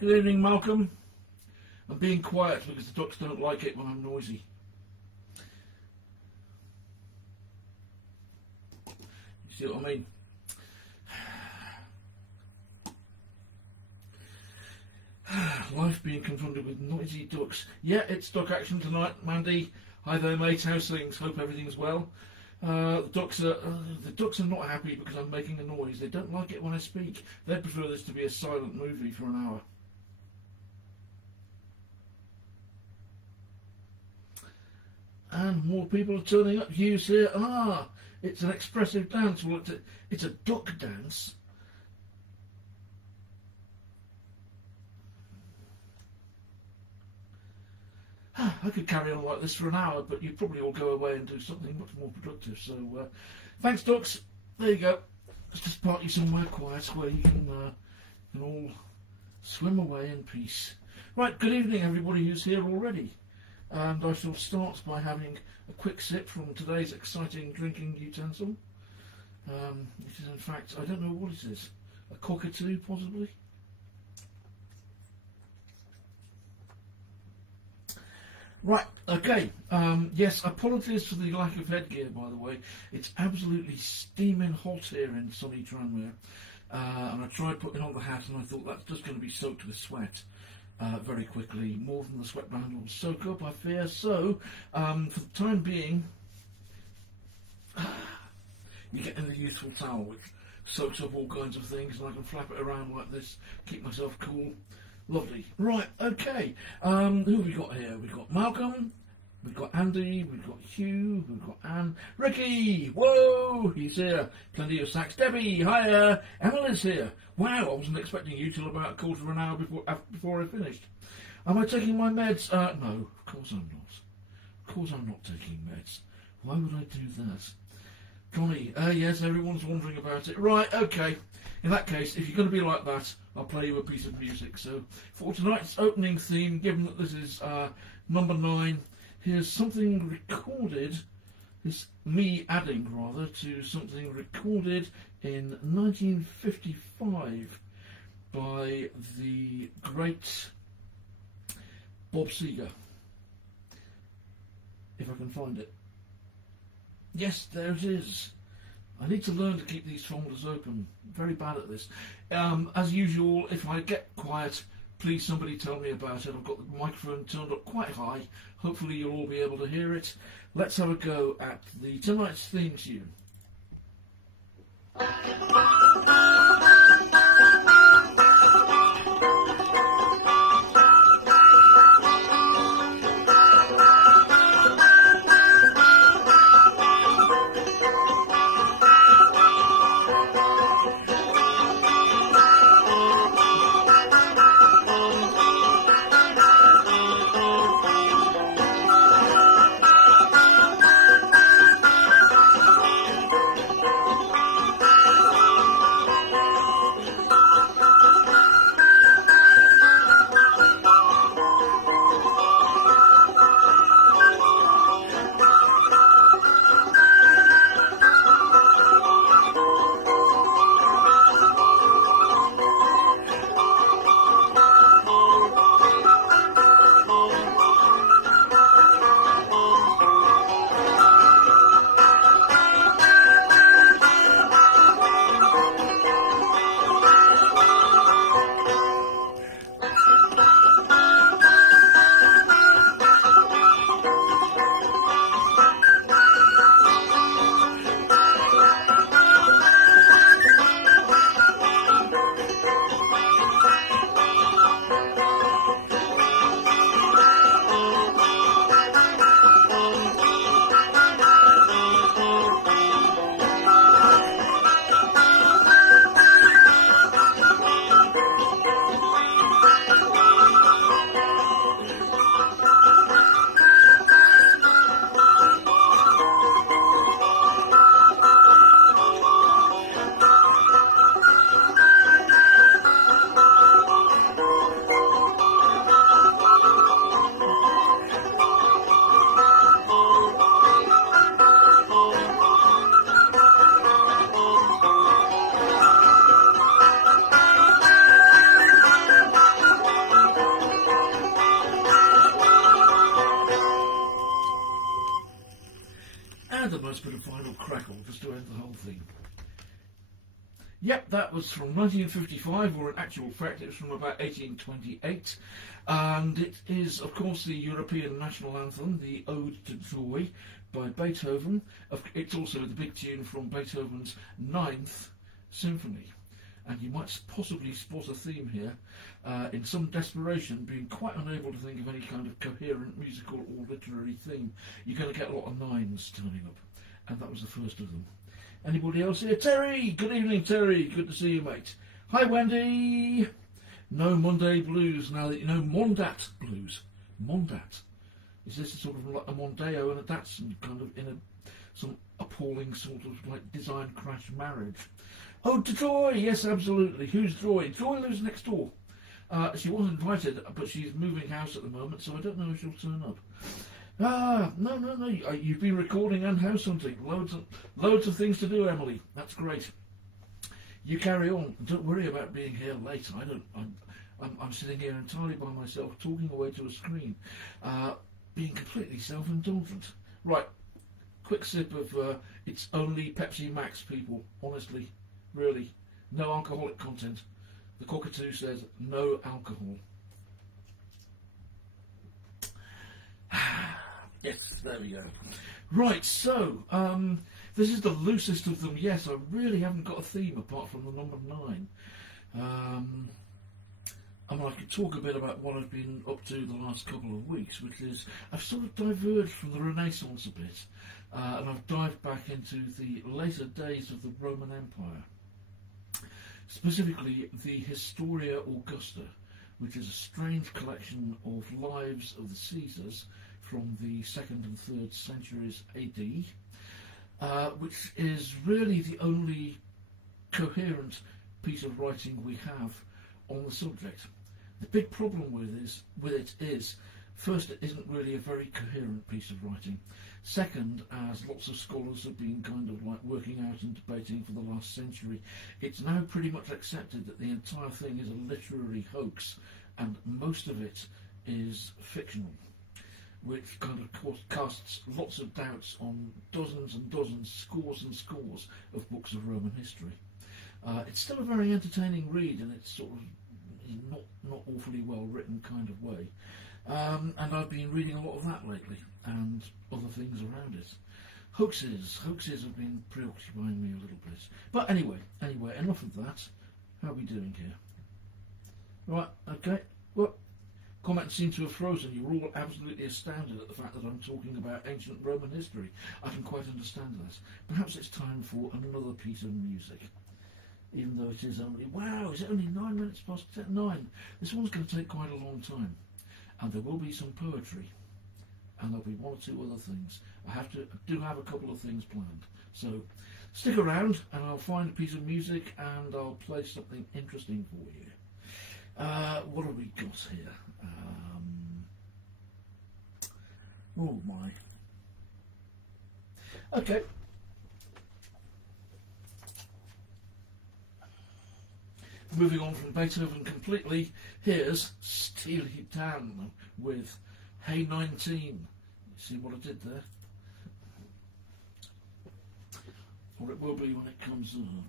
Good evening, Malcolm. I'm being quiet because the ducks don't like it when I'm noisy. You see what I mean? Life being confronted with noisy ducks. Yeah, it's duck action tonight, Mandy. Hi there, mate. How's things? Hope everything's well. The ducks are not happy because I'm making a noise. They don't like it when I speak. They prefer this to be a silent movie for an hour. And more people are turning up. Hughes here. Ah, it's an expressive dance. Well, it's a duck dance. I could carry on like this for an hour, but you'd probably all go away and do something much more productive. So, thanks, ducks. There you go. Let's just park you somewhere quiet where you can all swim away in peace. Right, good evening, everybody who's here already. And I shall start by having a quick sip from today's exciting drinking utensil. It is, in fact, I don't know what it is. A cockatoo, possibly? Right, okay. Yes, apologies for the lack of headgear, by the way. It's absolutely steaming hot here in sunny Tranmere. And I tried putting on the hat and I thought that's just going to be soaked with sweat very quickly. More than the sweatband will soak up, I fear. So, for the time being, you get in the useful towel, which soaks up all kinds of things, and I can flap it around like this, keep myself cool. Lovely. Right, okay. Who have we got here? We've got Malcolm, we've got Andy, we've got Hugh, we've got Anne. Ricky! Whoa! He's here. Plenty of sacks. Debbie! Hiya! Emily's here. Wow, I wasn't expecting you till about a quarter of an hour before I finished. Am I taking my meds? No, of course I'm not. Of course I'm not taking meds. Why would I do that? Connie, yes, everyone's wondering about it. Right, okay. In that case, if you're going to be like that, I'll play you a piece of music. So, for tonight's opening theme, given that this is number 9, here's something recorded, it's me adding, rather, to something recorded in 1955 by the great Bob Seger. If I can find it. Yes, there it is. I need to learn to keep these folders open. I'm very bad at this. As usual, if I get quiet, please somebody tell me about it. I've got the microphone turned up quite high. Hopefully you'll all be able to hear it. Let's have a go at tonight's theme tune. theme. Yep, that was from 1955, or in actual fact it was from about 1828, and it is of course the European national anthem, the Ode to Joy by Beethoven. It's also the big tune from Beethoven's Ninth Symphony, and you might possibly spot a theme here, in some desperation, being quite unable to think of any kind of coherent musical or literary theme. You're going to get a lot of nines turning up, and that was the first of them. Anybody else here? Terry! Good evening, Terry. Good to see you, mate. Hi, Wendy. No Monday blues. Now that you know Mondat blues. Mondat. Is this sort of like a Mondeo and a Datsun, kind of in some appalling sort of like design crash marriage? Oh, to Joy! Yes, absolutely. Who's Joy? Joy lives next door. She wasn't invited, but she's moving house at the moment, so I don't know if she'll turn up. No. You've been recording and house hunting. Loads of things to do, Emily. That's great. You carry on. Don't worry about being here late. I'm sitting here entirely by myself, talking away to a screen, being completely self-indulgent. Right. Quick sip of. It's only Pepsi Max, people. Honestly, really, no alcoholic content. The cockatoo says no alcohol. Yes, there we go. Right, so, this is the loosest of them. Yes, I really haven't got a theme apart from the number 9. I mean, I could talk a bit about what I've been up to the last couple of weeks, which is, I've sort of diverged from the Renaissance a bit, and I've dived back into the later days of the Roman Empire. Specifically, the Historia Augusta, which is a strange collection of lives of the Caesars from the 2nd and 3rd centuries AD, which is really the only coherent piece of writing we have on the subject. The big problem with it is, first, it isn't really a very coherent piece of writing. Second, as lots of scholars have been kind of like working out and debating for the last century, it's now pretty much accepted that the entire thing is a literary hoax, and most of it is fictional, which kind of casts lots of doubts on dozens and dozens, scores and scores of books of Roman history. It's still a very entertaining read, and it's sort of not awfully well written kind of way. And I've been reading a lot of that lately, and other things around it. Hoaxes have been preoccupying me a little bit. But anyway, enough of that. How are we doing here? Right, okay. Well, comments seem to have frozen. You were all absolutely astounded at the fact that I'm talking about ancient Roman history. I can quite understand that. Perhaps it's time for another piece of music. Even though it is only, wow, is it only 9 minutes past 9? This one's going to take quite a long time. And there will be some poetry. And there'll be one or two other things. I do have a couple of things planned. So stick around and I'll find a piece of music and I'll play something interesting for you. What have we got here? Oh my. Okay. Moving on from Beethoven completely, here's Steely Dan with Hey 19. See what I did there? Or it will be when it comes up.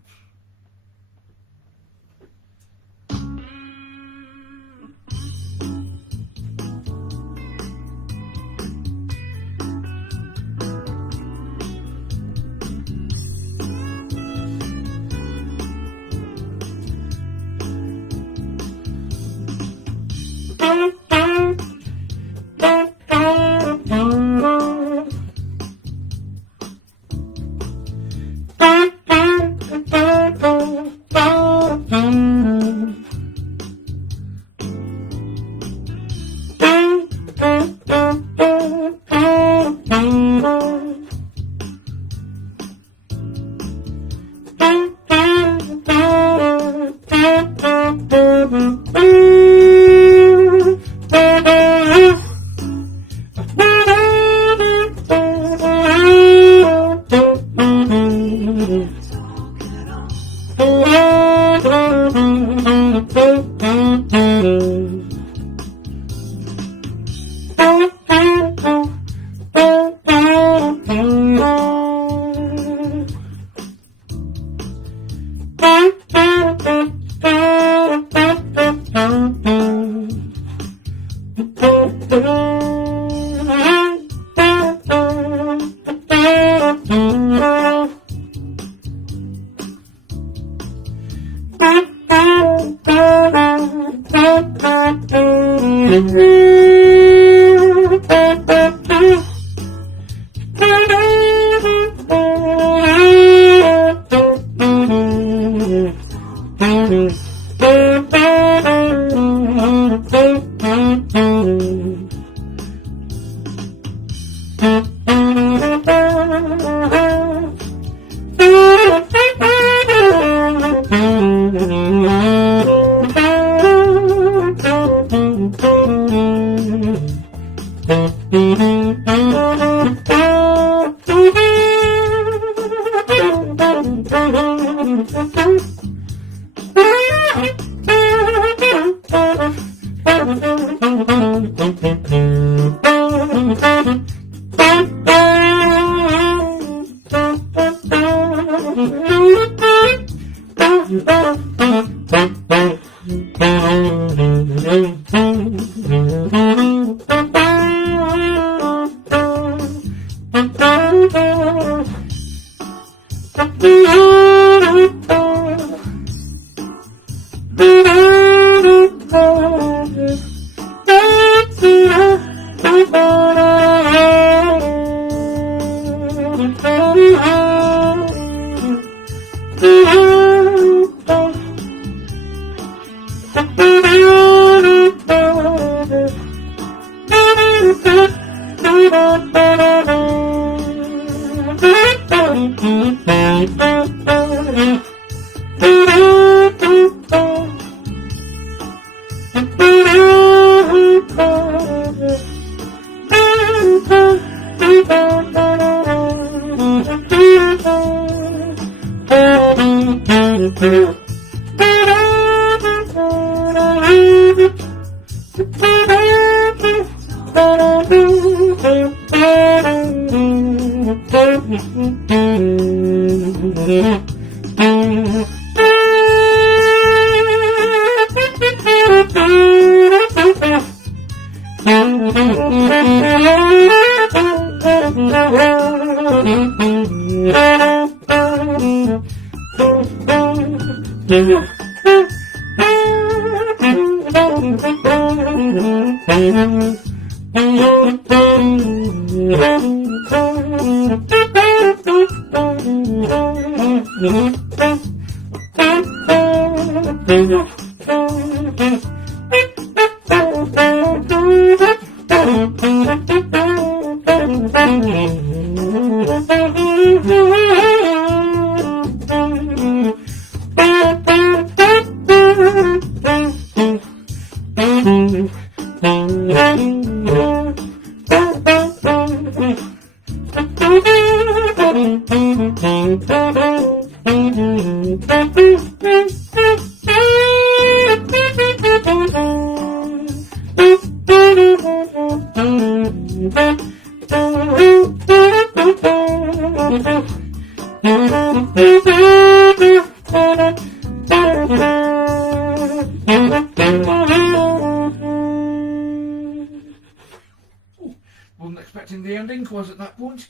Wasn't expecting the ending, was at that point.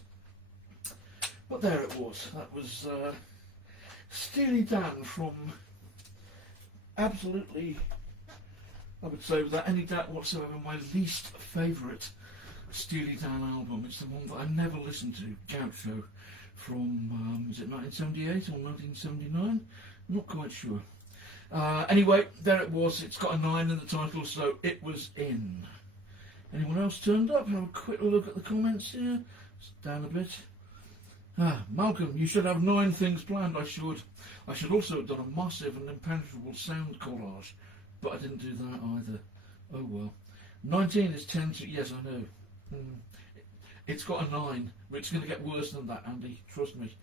But there it was. That was Steely Dan from absolutely, I would say without any doubt whatsoever, my least favourite Steely Dan album. It's the one that I never listened to, Gaucho, from, is it 1978 or 1979? I'm not quite sure. Anyway, there it was. It's got a 9 in the title, so it was in. Anyone else turned up? Have a quick look at the comments here. It's down a bit. Malcolm, you should have 9 things planned. I should also have done a massive and impenetrable sound collage, but I didn't do that either. Oh well. 19 is 10 to... Yes, I know. It's got a 9, but it's going to get worse than that, Andy. Trust me.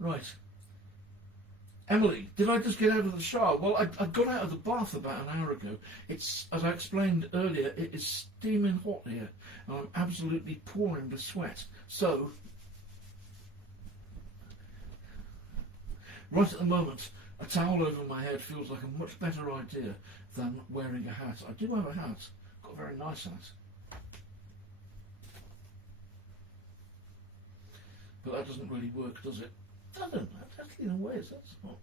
Right. Emily, did I just get out of the shower? Well, I got out of the bath about an hour ago. It's, as I explained earlier, it is steaming hot here, and I'm absolutely pouring with sweat. So, right at the moment, a towel over my head feels like a much better idea than wearing a hat. I do have a hat. Got a very nice hat. But that doesn't really work, does it? I don't know. That's in a way, that's not.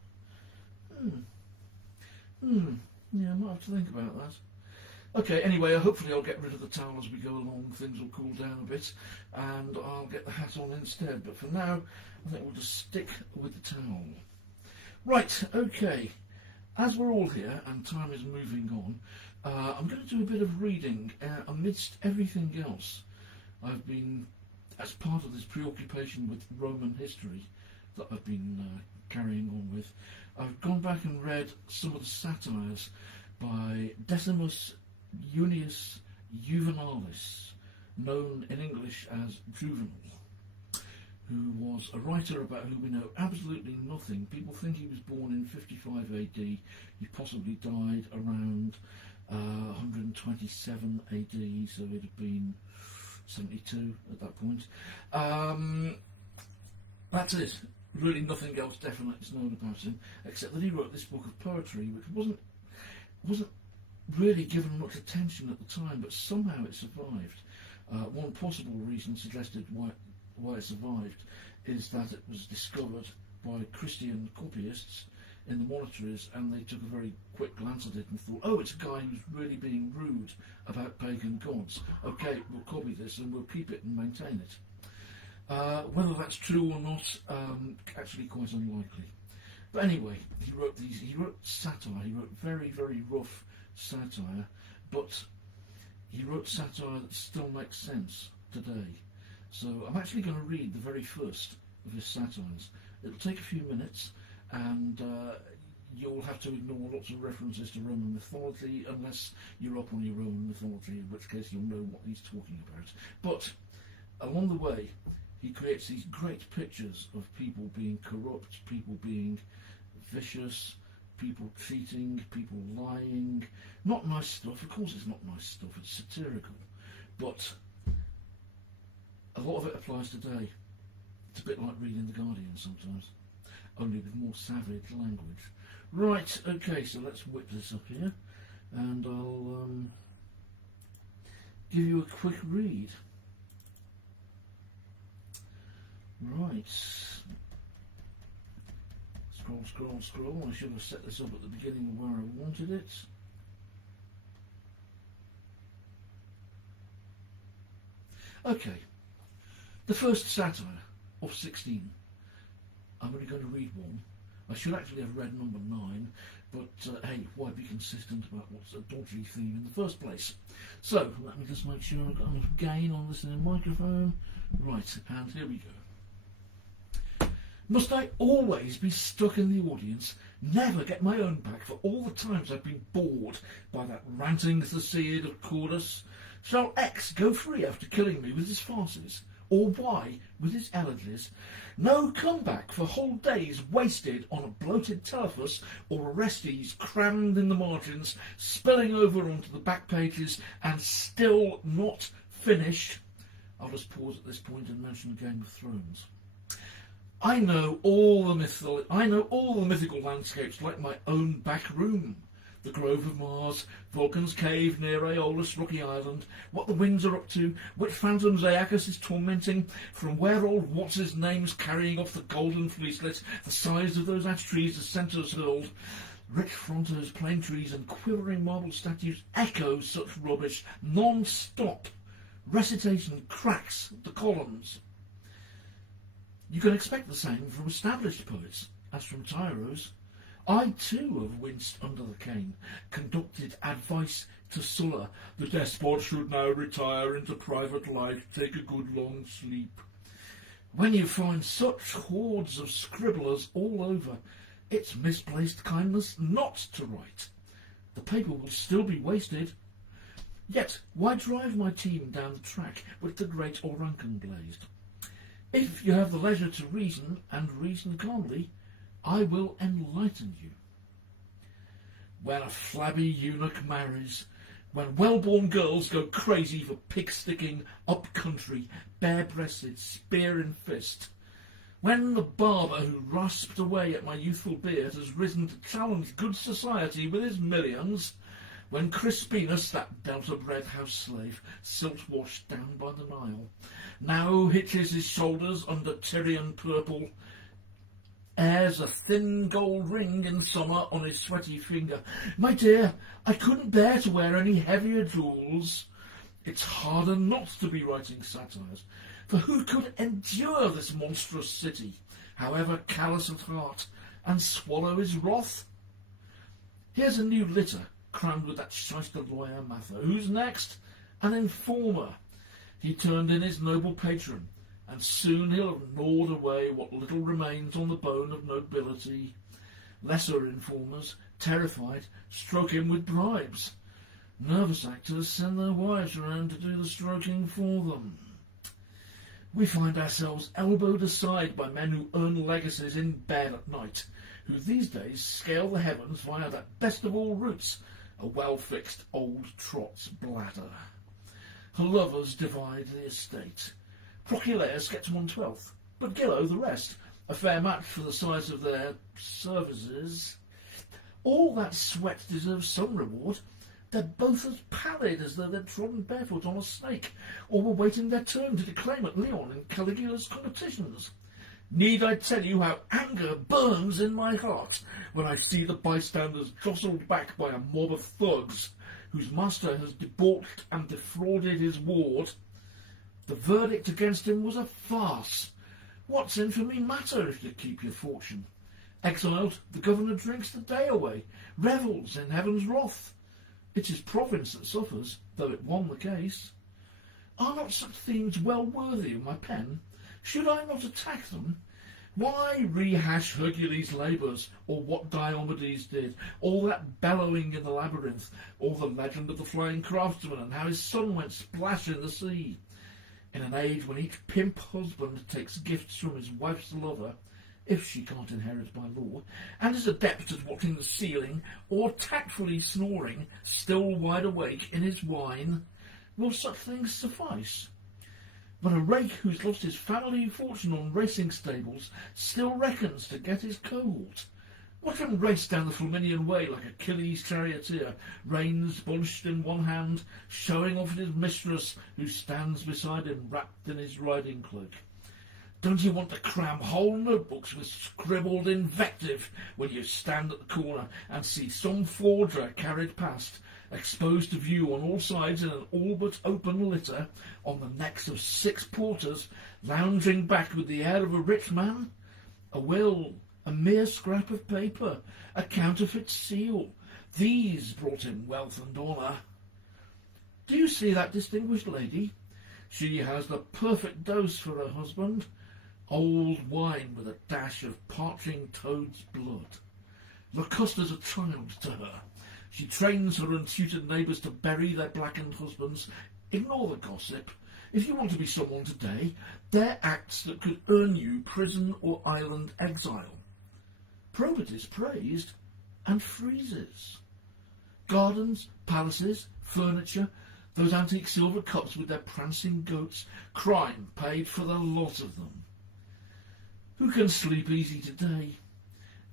Yeah, I might have to think about that. Okay, anyway, hopefully I'll get rid of the towel as we go along, things will cool down a bit, and I'll get the hat on instead. But for now, I think we'll just stick with the towel. Right, okay, as we're all here and time is moving on, I'm going to do a bit of reading amidst everything else. I've been, as part of this preoccupation with Roman history that I've been carrying on with, I've gone back and read some of the satires by Decimus Junius Juvenalis, known in English as Juvenal, who was a writer about whom we know absolutely nothing. People think he was born in 55 AD. He possibly died around 127 AD, so it'd have been 72 at that point. That's it. Really nothing else definite is known about him, except that he wrote this book of poetry, which wasn't really given much attention at the time, but somehow it survived. One possible reason suggested why it survived is that it was discovered by Christian copyists in the monasteries, and they took a very quick glance at it and thought, oh, it's a guy who's really being rude about pagan gods. Okay, we'll copy this and we'll keep it and maintain it. Whether that's true or not, actually quite unlikely. But anyway, he wrote satire, he wrote very, very rough satire, but he wrote satire that still makes sense today. So I'm actually going to read the very first of his satires. It'll take a few minutes, and you'll have to ignore lots of references to Roman mythology unless you're up on your Roman mythology, in which case you'll know what he's talking about. But along the way, he creates these great pictures of people being corrupt, people being vicious, people cheating, people lying. Not nice stuff. Of course it's not nice stuff, it's satirical. But a lot of it applies today. It's a bit like reading The Guardian sometimes, only with more savage language. Right, okay, so let's whip this up here, and I'll give you a quick read. Right. Scroll, scroll, scroll. I should have set this up at the beginning of where I wanted it. Okay. The first satire of 16. I'm only going to read one. I should actually have read number 9, but hey, why be consistent about what's a dodgy theme in the first place? So, let me just make sure I've got enough gain on this in the microphone. Right, and here we go. Must I always be stuck in the audience, never get my own back for all the times I've been bored by that ranting Theseid of Cordus? Shall X go free after killing me with his farces, or Y with his elegies? No comeback for whole days wasted on a bloated Telephus or Orestes crammed in the margins, spilling over onto the back pages and still not finished. I'll just pause at this point and mention Game of Thrones. I know all the mythical landscapes like my own back room. The Grove of Mars, Vulcan's Cave near Aeolus, Rocky Island, what the winds are up to, which phantoms Aeacus is tormenting, from where old what's-his-name's carrying off the golden fleecelet, the size of those ash trees the centaurs hurled. Rich frontos, plane trees and quivering marble statues echo such rubbish non-stop. Recitation cracks the columns. You can expect the same from established poets, as from tyros. I too have winced under the cane, conducted advice to Sulla, the despot should now retire into private life, take a good long sleep. When you find such hordes of scribblers all over, it's misplaced kindness not to write. The paper will still be wasted. Yet, why drive my team down the track with the great Auruncan blazed? If you have the leisure to reason, and reason calmly, I will enlighten you. When a flabby eunuch marries, when well-born girls go crazy for pig-sticking, up-country, bare-breasted, spear in fist, when the barber who rasped away at my youthful beard has risen to challenge good society with his millions, when Crispinus, that Delta-bred house-slave, silt-washed down by the Nile, now hitches his shoulders under Tyrian purple, airs a thin gold ring in summer on his sweaty finger. My dear, I couldn't bear to wear any heavier jewels. It's harder not to be writing satires, for who could endure this monstrous city, however callous at heart, and swallow his wrath? Here's a new litter, crammed with that shyster lawyer Mather. Who's next? An informer. He turned in his noble patron, and soon he'll have gnawed away what little remains on the bone of nobility. Lesser informers, terrified, stroke him with bribes. Nervous actors send their wives around to do the stroking for them. We find ourselves elbowed aside by men who earn legacies in bed at night, who these days scale the heavens via that best of all routes, a well-fixed old trot's bladder. Her lovers divide the estate. Proculeius gets 1/12, but Gillow the rest, a fair match for the size of their services. All that sweat deserves some reward. They're both as pallid as though they'd trodden barefoot on a snake, or were waiting their turn to declaim at Lyon in Caligula's competitions. Need I tell you how anger burns in my heart when I see the bystanders jostled back by a mob of thugs whose master has debauched and defrauded his ward? The verdict against him was a farce. What's infamy matter if you keep your fortune? Exiled, the governor drinks the day away, revels in heaven's wrath. It's his province that suffers, though it won the case. Are not such themes well worthy of my pen? Should I not attack them? Why rehash Hercules' labours, or what Diomedes did, all that bellowing in the labyrinth, or the legend of the flying craftsman and how his son went splash in the sea? In an age when each pimp husband takes gifts from his wife's lover, if she can't inherit by law, and is adept at watching the ceiling, or tactfully snoring, still wide awake in his wine, will such things suffice? But a rake who's lost his family fortune on racing stables still reckons to get his colt. Watch him race down the Flaminian Way like Achilles' charioteer, reins bunched in one hand, showing off his mistress, who stands beside him wrapped in his riding cloak. Don't you want to cram whole notebooks with scribbled invective when you stand at the corner and see some forger carried past, exposed to view on all sides in an all but open litter, on the necks of 6 porters, lounging back with the air of a rich man? A will, a mere scrap of paper, a counterfeit seal, these brought him wealth and honour. Do you see that distinguished lady? She has the perfect dose for her husband. Old wine with a dash of parching toad's blood. Locusta's a child to her. She trains her untutored neighbours to bury their blackened husbands. Ignore the gossip. If you want to be someone today, they're acts that could earn you prison or island exile. Probity's praised and freezes. Gardens, palaces, furniture, those antique silver cups with their prancing goats, crime paid for the lot of them. Who can sleep easy today?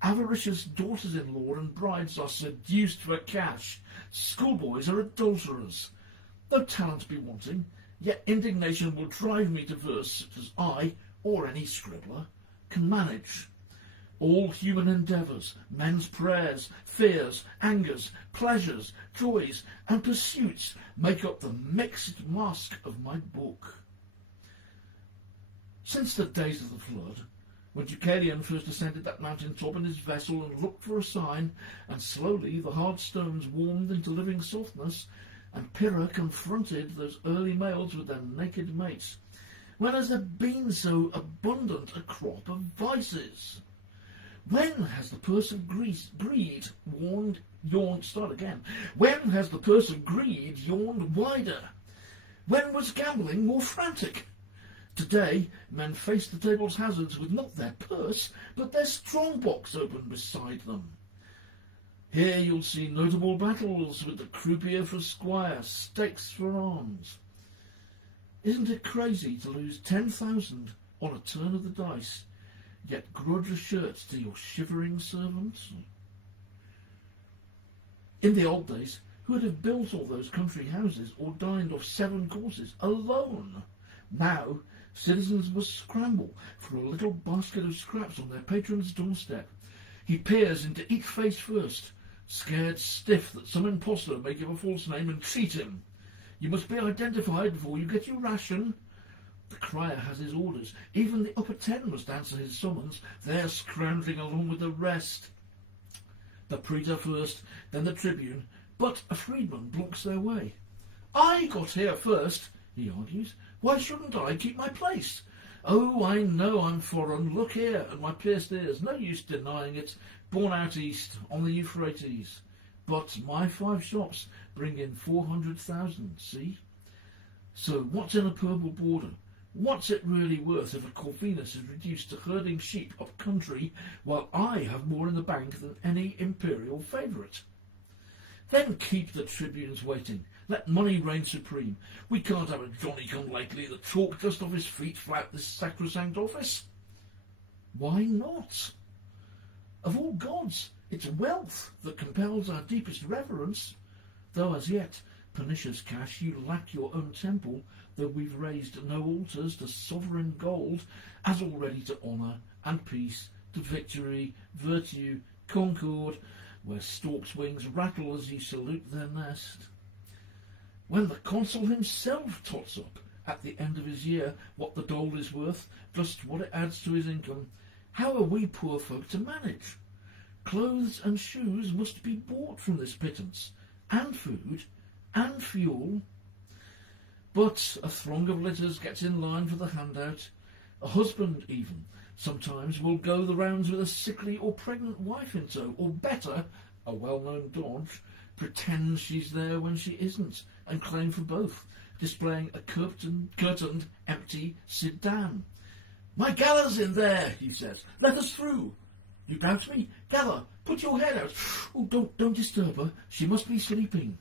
Avaricious daughters-in-law and brides are seduced for cash. Schoolboys are adulterers. Though talent be wanting, yet indignation will drive me to verse such as I, or any scribbler, can manage. All human endeavours, men's prayers, fears, angers, pleasures, joys, and pursuits make up the mixed mask of my book. Since the days of the flood, when Deucalion first ascended that mountain top in his vessel and looked for a sign, and slowly the hard stones warmed into living softness, and Pyrrha confronted those early males with their naked mates, when has there been so abundant a crop of vices? When has the purse of greed yawned wider? When was gambling more frantic? Today, men face the table's hazards with not their purse, but their strong-box open beside them. Here you'll see notable battles with the croupier for squire, stakes for arms. Isn't it crazy to lose 10,000 on a turn of the dice, yet grudge a shirt to your shivering servants? In the old days, who'd have built all those country houses or dined off 7 courses alone? Now, citizens must scramble for a little basket of scraps on their patron's doorstep. He peers into each face first, scared stiff that some impostor may give a false name and cheat him. You must be identified before you get your ration. The crier has his orders. Even the upper ten must answer his summons. They're scrambling along with the rest. The praetor first, then the tribune, but a freedman blocks their way. I got here first, he argues. Why shouldn't I keep my place? Oh, I know I'm foreign. Look here at my pierced ears. No use denying it. Born out east, on the Euphrates. But my 5 shops bring in 400,000, see? So what's in a purple border? What's it really worth if a Corvinus is reduced to herding sheep up country, while I have more in the bank than any imperial favourite? Then keep the tribunes waiting. Let money reign supreme. We can't have a Johnny-come-lately that talk just off his feet flout this sacrosanct office. Why not? Of all gods, it's wealth that compels our deepest reverence. Though as yet, pernicious cash, you lack your own temple, though we've raised no altars to sovereign gold, as already to honour and peace, to victory, virtue, concord, where storks' wings rattle as you salute their nest. When the consul himself tots up, at the end of his year, what the dole is worth, just what it adds to his income, how are we poor folk to manage? Clothes and shoes must be bought from this pittance, and food, and fuel. But a throng of litters gets in line for the handout. A husband, even, sometimes will go the rounds with a sickly or pregnant wife in tow, or better, a well-known dodge, pretends she's there when she isn't, and claim for both, displaying a curtained, empty sedan. My galler's in there, he says. Let us through. You doubt me? Gather, put your head out. Oh, don't disturb her. She must be sleeping.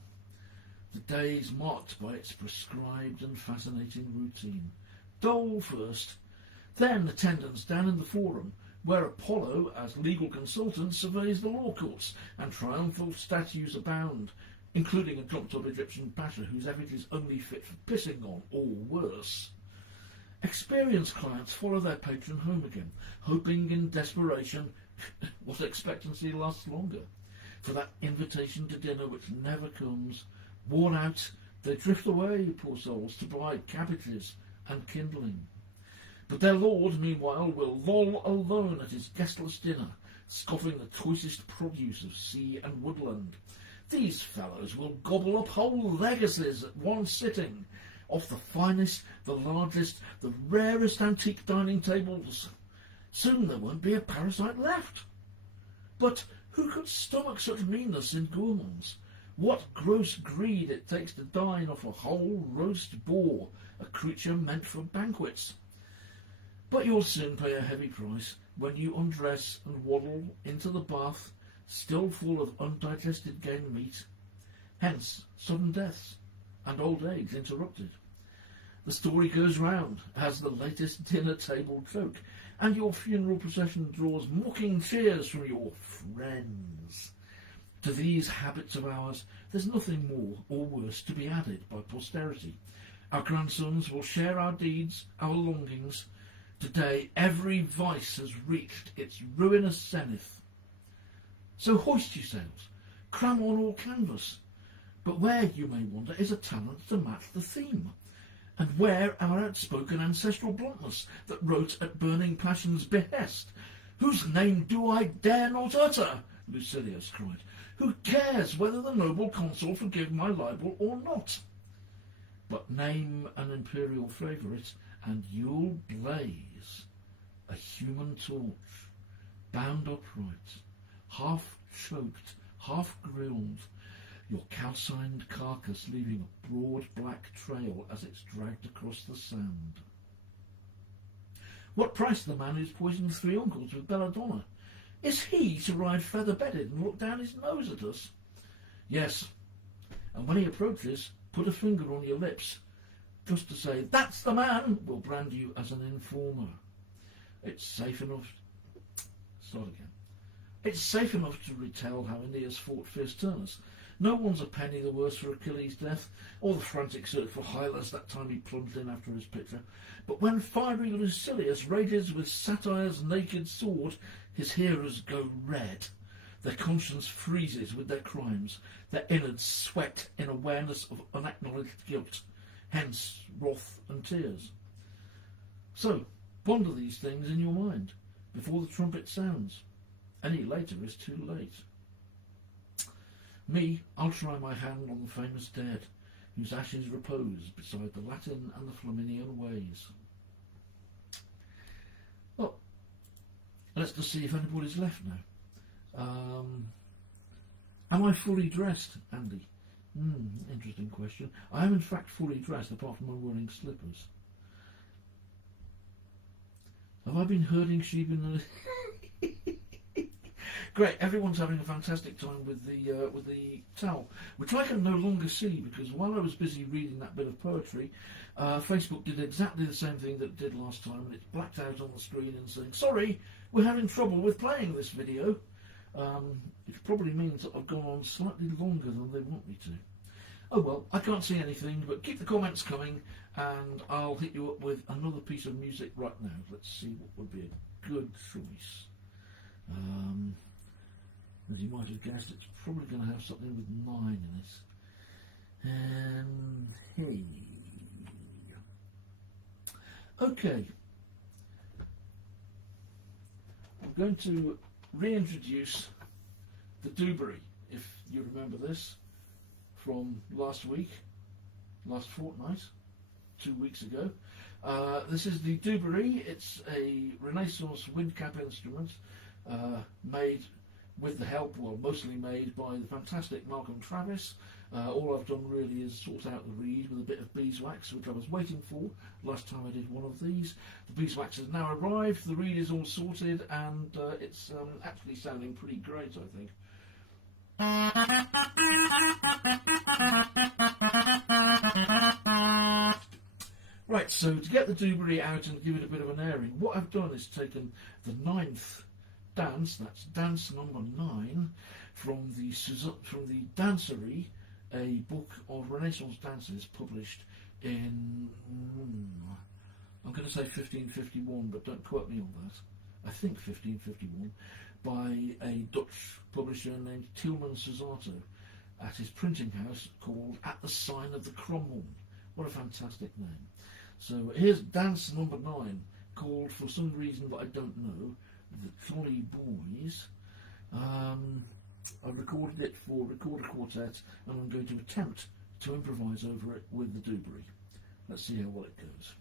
The day's marked by its prescribed and fascinating routine. Dole first, then attendance down in the forum, where Apollo, as legal consultant, surveys the law courts, and triumphal statues abound, including a dropped-up Egyptian pasha whose effigy is only fit for pissing on, or worse. Experienced clients follow their patron home again, hoping in desperation what expectancy lasts longer, for that invitation to dinner which never comes. Worn out, they drift away, poor souls, to buy cabbages and kindling. But their lord, meanwhile, will loll alone at his guestless dinner, scoffing the choicest produce of sea and woodland. These fellows will gobble up whole legacies at one sitting, off the finest, the largest, the rarest antique dining tables. Soon there won't be a parasite left. But who could stomach such meanness in gourmands? What gross greed it takes to dine off a whole roast boar, a creature meant for banquets. But you'll soon pay a heavy price when you undress and waddle into the bath, still full of undigested game meat. Hence sudden deaths and old age interrupted. The story goes round as the latest dinner table joke, and your funeral procession draws mocking cheers from your friends. To these habits of ours, there's nothing more or worse to be added by posterity. Our grandsons will share our deeds, our longings. Today, every vice has reached its ruinous zenith. So hoist your sails, cram on all canvas. But where, you may wonder, is a talent to match the theme? And where our outspoken ancestral bluntness that wrote at burning passion's behest? Whose name do I dare not utter? Lucilius cried. Who cares whether the noble consul forgive my libel or not? But name an imperial favourite, and you'll blaze a human torch, bound upright, half choked, half grilled, your calcined carcass leaving a broad black trail as it's dragged across the sand. What price the man who's poisoned 3 uncles with belladonna? Is he to ride feather-bedded and look down his nose at us? Yes, and when he approaches, put a finger on your lips, just to say, that's the man, will brand you as an informer. It's safe enough... Start again. It's safe enough to retell how Aeneas fought fierce Turnus, No one's a penny the worse for Achilles' death, or the frantic search for Hylas that time he plunged in after his picture. But when fiery Lucilius rages with Satire's naked sword, his hearers go red. Their conscience freezes with their crimes, their innards sweat in awareness of unacknowledged guilt, hence wrath and tears. So, ponder these things in your mind, before the trumpet sounds. Any later is too late. Me, I'll try my hand on the famous dead, whose ashes repose beside the Latin and the Flaminian ways. Well, let's just see if anybody's left now. Am I fully dressed, Andy? Interesting question. I am in fact fully dressed, apart from my wearing slippers. Have I been herding sheep in the... Great, everyone's having a fantastic time with the towel, which I can no longer see because while I was busy reading that bit of poetry, Facebook did exactly the same thing that it did last time, and it's blacked out on the screen and saying, sorry, we're having trouble with playing this video. Which probably means that I've gone on slightly longer than they want me to. Oh well, I can't see anything, but keep the comments coming and I'll hit you up with another piece of music right now. Let's see what would be a good choice. As you might have guessed, it's probably going to have something with 9 in it. Hey. Okay. I'm going to reintroduce the Dewberry, if you remember this, from last fortnight, 2 weeks ago. This is the Dewberry. It's a Renaissance windcap instrument made with the help, well, mostly made by the fantastic Malcolm Travis. All I've done really is sort out the reed with a bit of beeswax, which I was waiting for last time I did one of these. The beeswax has now arrived, the reed is all sorted, and it's actually sounding pretty great, I think. Right, so to get the Dewberry out and give it a bit of an airing, what I've done is taken the 9th dance, that's dance number 9, from the Dancery, a book of Renaissance dances published in, I'm going to say 1551, but don't quote me on that. I think 1551, by a Dutch publisher named Tieleman Susato at his printing house called At the Sign of the Cromwell. What a fantastic name. So here's dance number 9, called, for some reason that I don't know, The Jolly Boys. I've recorded it for Recorder Quartet, and I'm going to attempt to improvise over it with the Dewberry. Let's see how well it goes.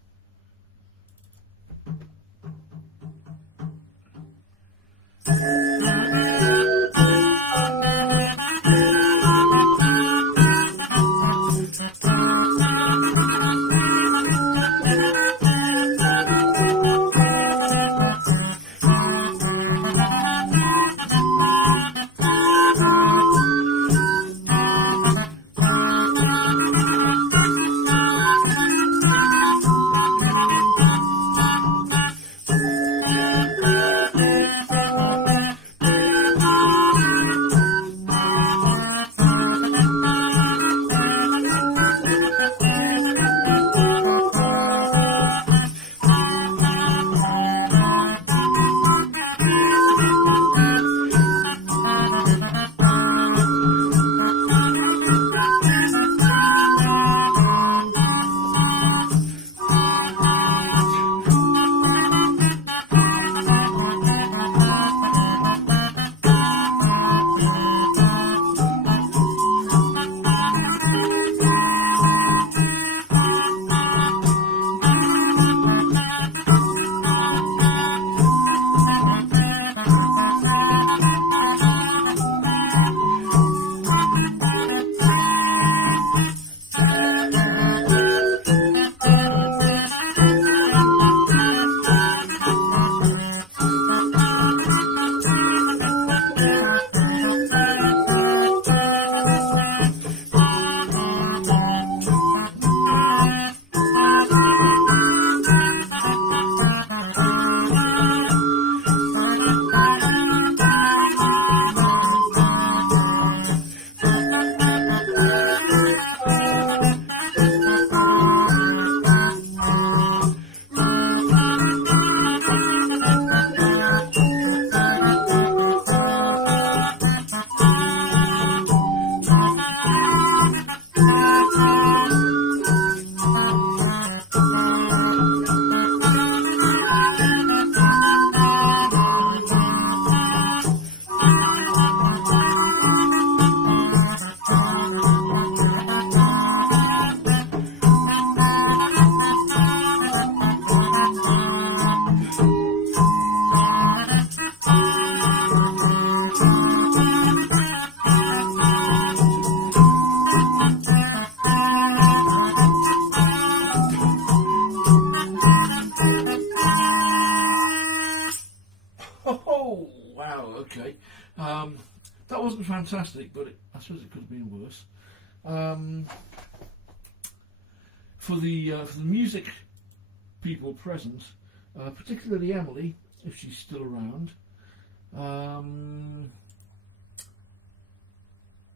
that wasn't fantastic, but I suppose it could have been worse. For the music people present, particularly Emily, if she's still around,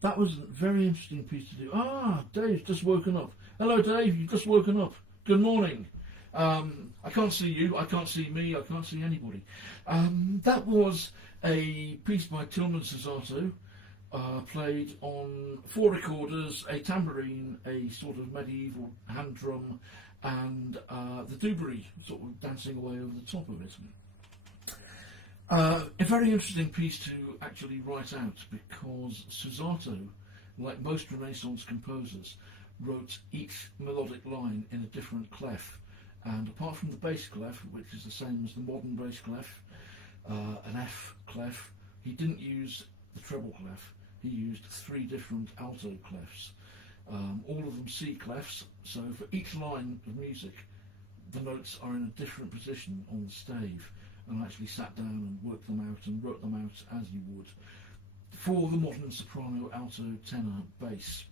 that was a very interesting piece to do. Ah, Dave's just woken up. Hello, Dave. You've just woken up. Good morning. I can't see you. I can't see me. I can't see anybody. That was a piece by Tilman Susato, played on 4 recorders, a tambourine, a sort of medieval hand drum, and the Dubry sort of dancing away over the top of it. A very interesting piece to actually write out, because Susato, like most Renaissance composers, wrote each melodic line in a different clef, and apart from the bass clef, which is the same as the modern bass clef, an F clef, he didn't use the treble clef. He used 3 different alto clefs, all of them C clefs, so for each line of music the notes are in a different position on the stave, and I actually sat down and worked them out and wrote them out as you would for the modern soprano, alto, tenor, bass.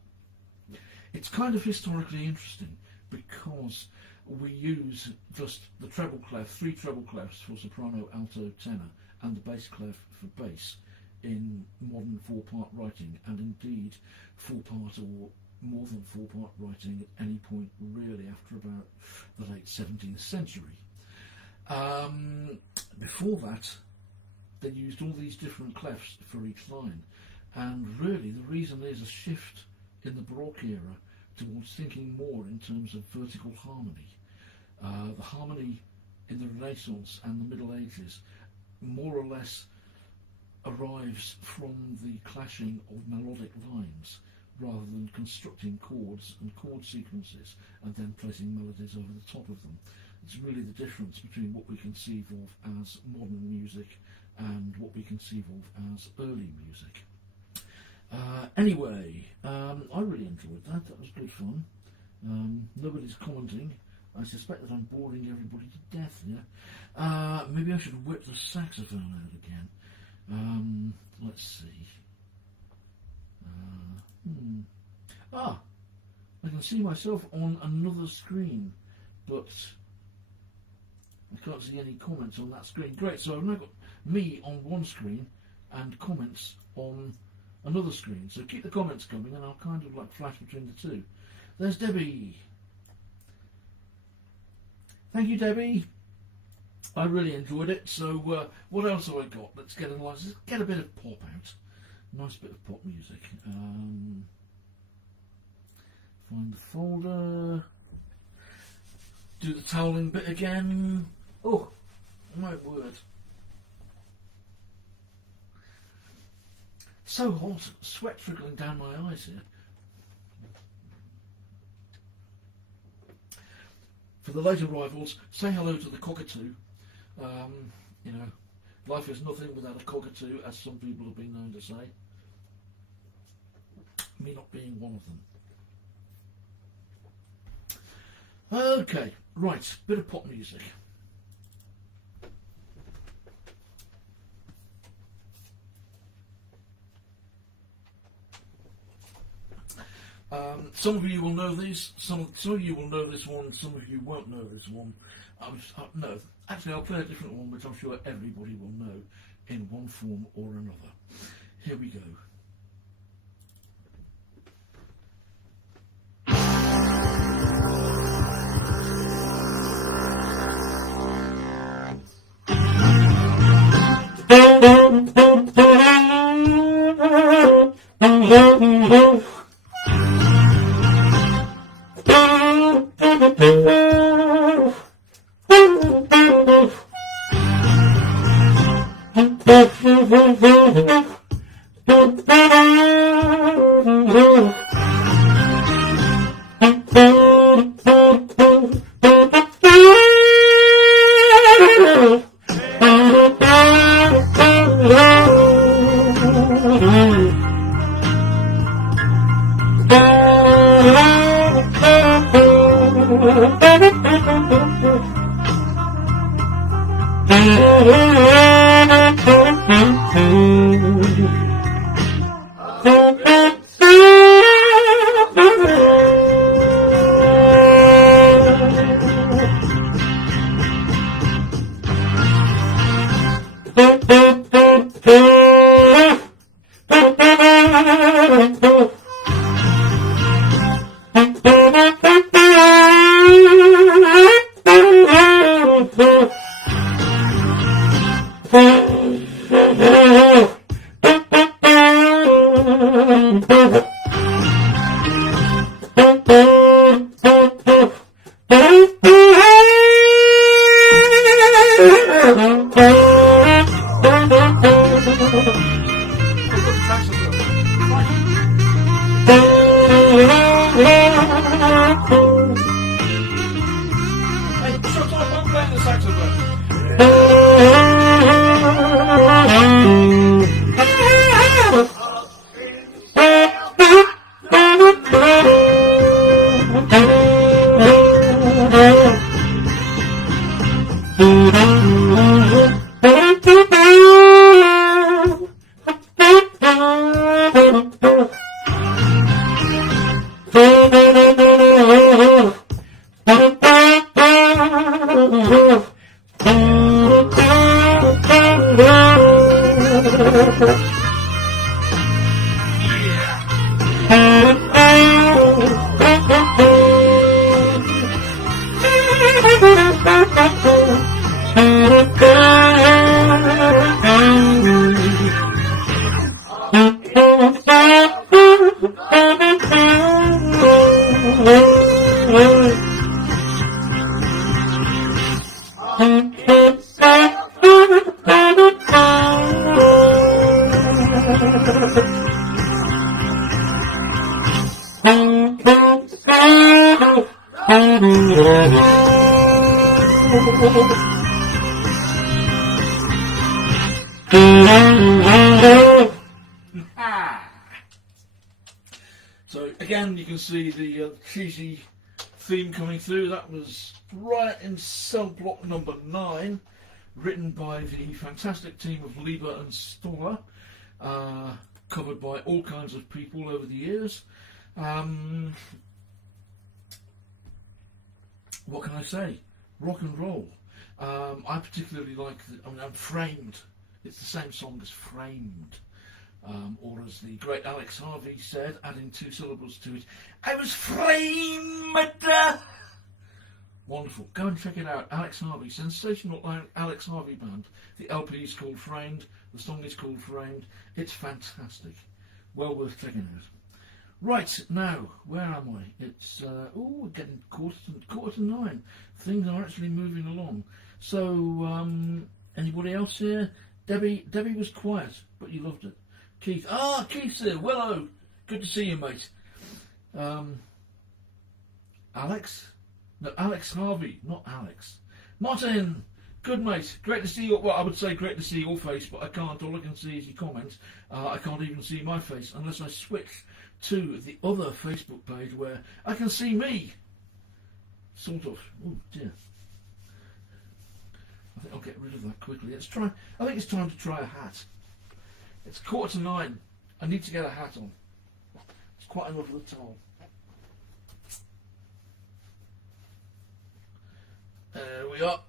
It's kind of historically interesting because we use just the treble clef, 3 treble clefs for soprano, alto, tenor, and the bass clef for bass in modern 4-part writing, and indeed 4-part or more than 4-part writing at any point really after about the late 17th century. Before that, they used all these different clefs for each line, and really the reason there's a shift in the Baroque era towards thinking more in terms of vertical harmony. The harmony in the Renaissance and the Middle Ages more or less arrives from the clashing of melodic lines rather than constructing chords and chord sequences and then placing melodies over the top of them. It's really the difference between what we conceive of as modern music and what we conceive of as early music. Anyway, I really enjoyed that. That was good fun. Nobody's commenting. I suspect that I'm boring everybody to death here. Maybe I should whip the saxophone out again. Let's see. I can see myself on another screen, but I can't see any comments on that screen. Great, so I've now got me on one screen and comments on another screen. So keep the comments coming and I'll kind of like flash between the two. There's Debbie. Thank you, Debbie. I really enjoyed it. So what else have I got? Let's get a bit of pop out. Nice bit of pop music. Find the folder. Do the toweling bit again. Oh, my word. So hot, sweat trickling down my eyes here. For the late arrivals, say hello to the cockatoo. You know, life is nothing without a cockatoo, as some people have been known to say. Me not being one of them. Okay, right, bit of pop music. Some of you will know these, some of you will know this one, some of you won't know this one. No, actually I'll play a different one which I'm sure everybody will know in one form or another. Here we go. So again, you can see the cheesy theme coming through. That was right in cell block number 9, written by the fantastic team of Lieber and Stoller, covered by all kinds of people over the years. What can I say? Rock and roll. I particularly like, I'm Framed. It's the same song as Framed. Or as the great Alex Harvey said, adding 2 syllables to it, I was framed! Wonderful. Go and check it out. Alex Harvey, sensational Alex Harvey band. The LP is called Framed. The song is called Framed. It's fantastic. Well worth checking out. Right, now, where am I? It's, we're getting quarter to 9. Things are actually moving along. So, anybody else here? Debbie was quiet, but you loved it. Keith, Keith's here. Hello, good to see you, mate. Alex? No, Alex Harvey, not Alex. Martin, good mate. Great to see you. Well, I would say great to see your face, but I can't. All I can see is your comments. I can't even see my face unless I switch to the other Facebook page where I can see me. Sort of. Oh dear. I think I'll get rid of that quickly. I think it's time to try a hat. It's 9:15. I need to get a hat on. It's quite a lovely towel. There we are.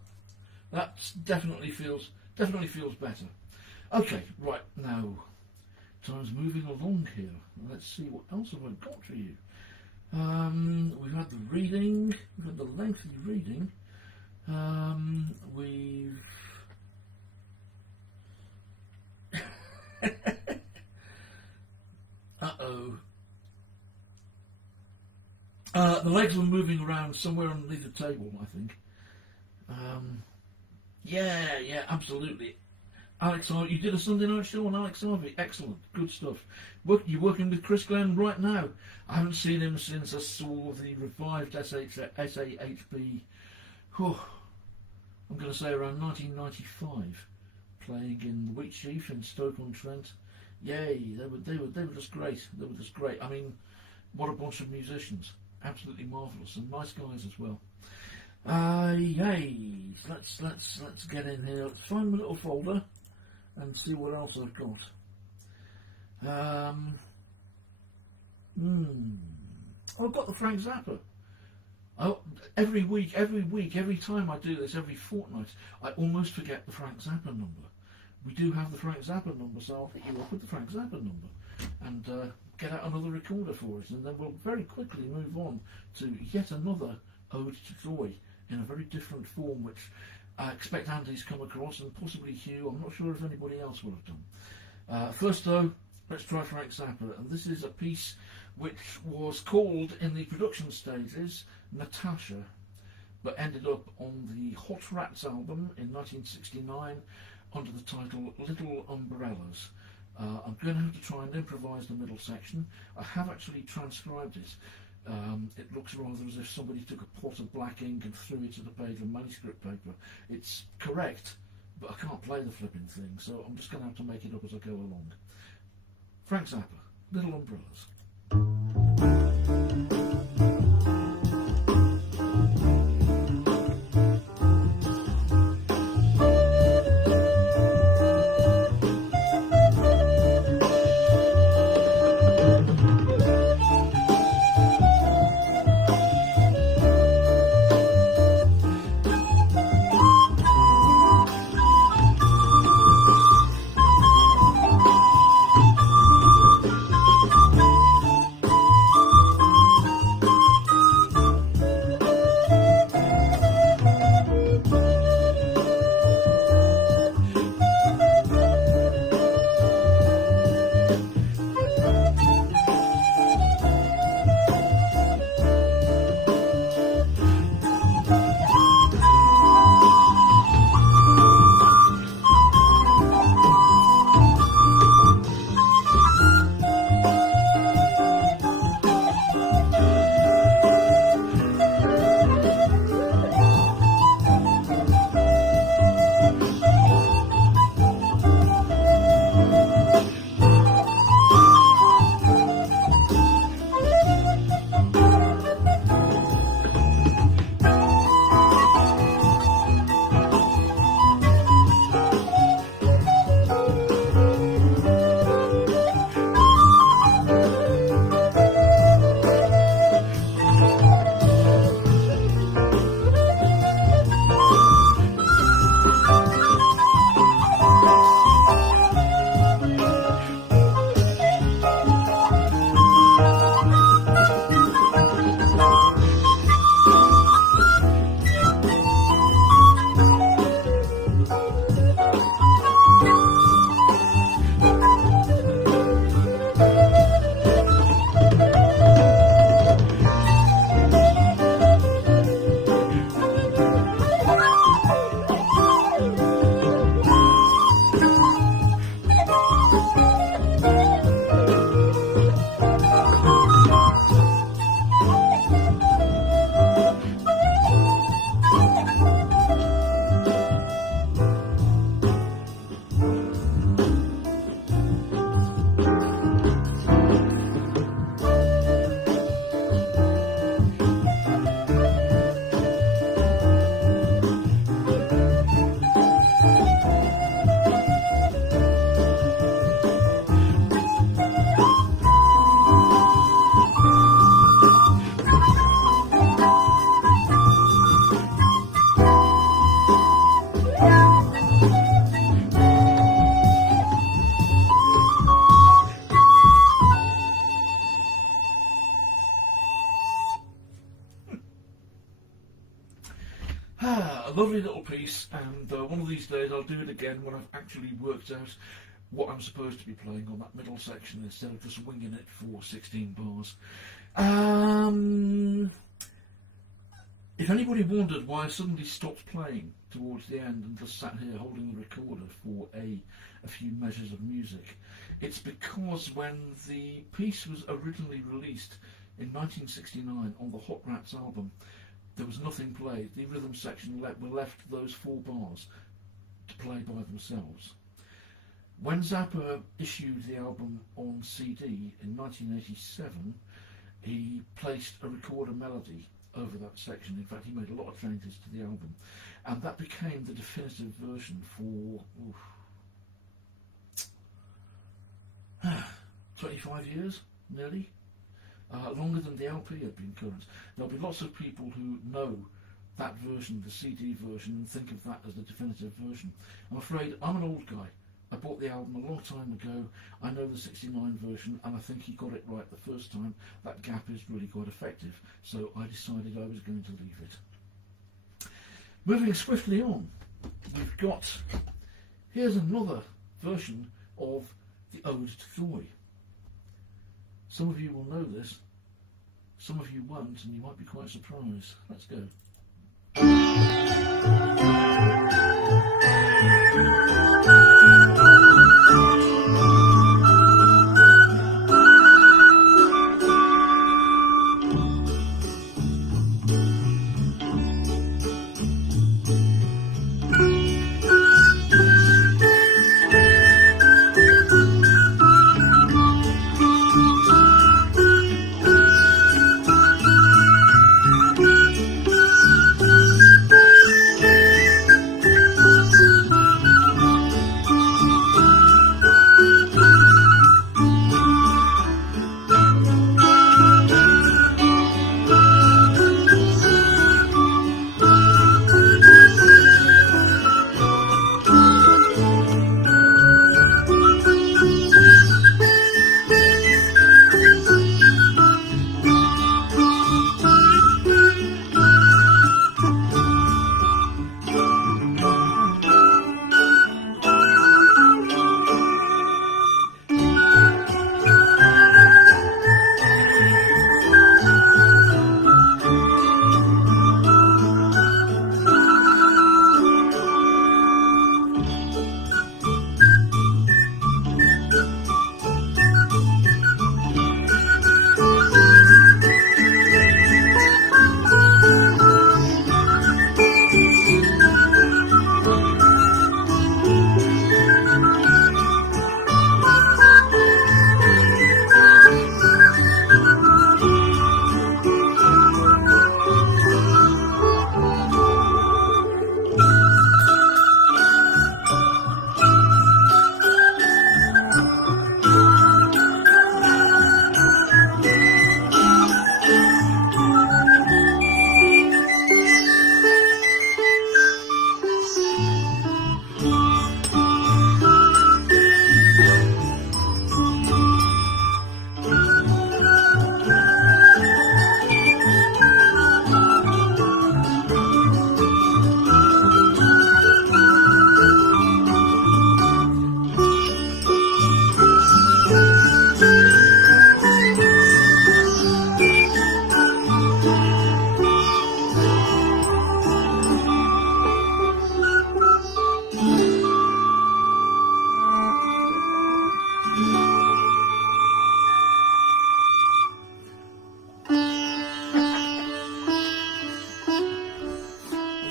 That definitely feels better. Okay, right now. Time's moving along here. Let's see what else have I got for you. We've had the reading. We've had the lengthy reading. We've the legs were moving around somewhere underneath the table, I think. Yeah, absolutely. Alex Harvey, you did a Sunday night show on Alex Harvey. Excellent, good stuff. You're working with Chris Glenn right now. I haven't seen him since I saw the revived SAHB. I'm going to say around 1995, playing in the Wheatsheaf in Stoke-on-Trent. Yay, they were just great. They were just great. I mean, what a bunch of musicians. Absolutely marvellous, and nice guys as well. Yay, let's get in here. Let's find my little folder and see what else I've got. I've got the Frank Zappa. Every week, every time I do this, every fortnight, I almost forget the Frank Zappa number. We do have the Frank Zappa number, so I'll hit you up with the Frank Zappa number. and get out another recorder for us, and then we'll very quickly move on to yet another ode to joy in a very different form, which I expect Andy's come across, and possibly Hugh. I'm not sure if anybody else will have done. First though, let's try Frank Zappa, and this is a piece which was called in the production stages Natasha, but ended up on the Hot Rats album in 1969 under the title Little Umbrellas. I'm going to have to try and improvise the middle section. I have actually transcribed it. It looks rather as if somebody took a pot of black ink and threw it at a page of manuscript paper. It's correct, but I can't play the flipping thing, so I'm just going to have to make it up as I go along. Frank Zappa, Little Umbrellas. A lovely little piece, and one of these days I'll do it again when I've actually worked out what I'm supposed to be playing on that middle section instead of just winging it for 16 bars. If anybody wondered why I suddenly stopped playing towards the end and just sat here holding the recorder for a few measures of music, it's because when the piece was originally released in 1969 on the Hot Rats album, there was nothing played. The rhythm section were left those 4 bars to play by themselves. When Zappa issued the album on CD in 1987, he placed a recorder melody over that section. In fact, he made a lot of changes to the album, and that became the definitive version for 25 years, nearly. Longer than the LP had been current. There'll be lots of people who know that version, the CD version, and think of that as the definitive version. I'm afraid I'm an old guy. I bought the album a long time ago. I know the 69 version, and I think he got it right the first time. That gap is really quite effective, so I decided I was going to leave it. Moving swiftly on, we've got, here's another version of the Ode to Joy. Some of you will know this, some of you won't, and you might be quite surprised. Let's go.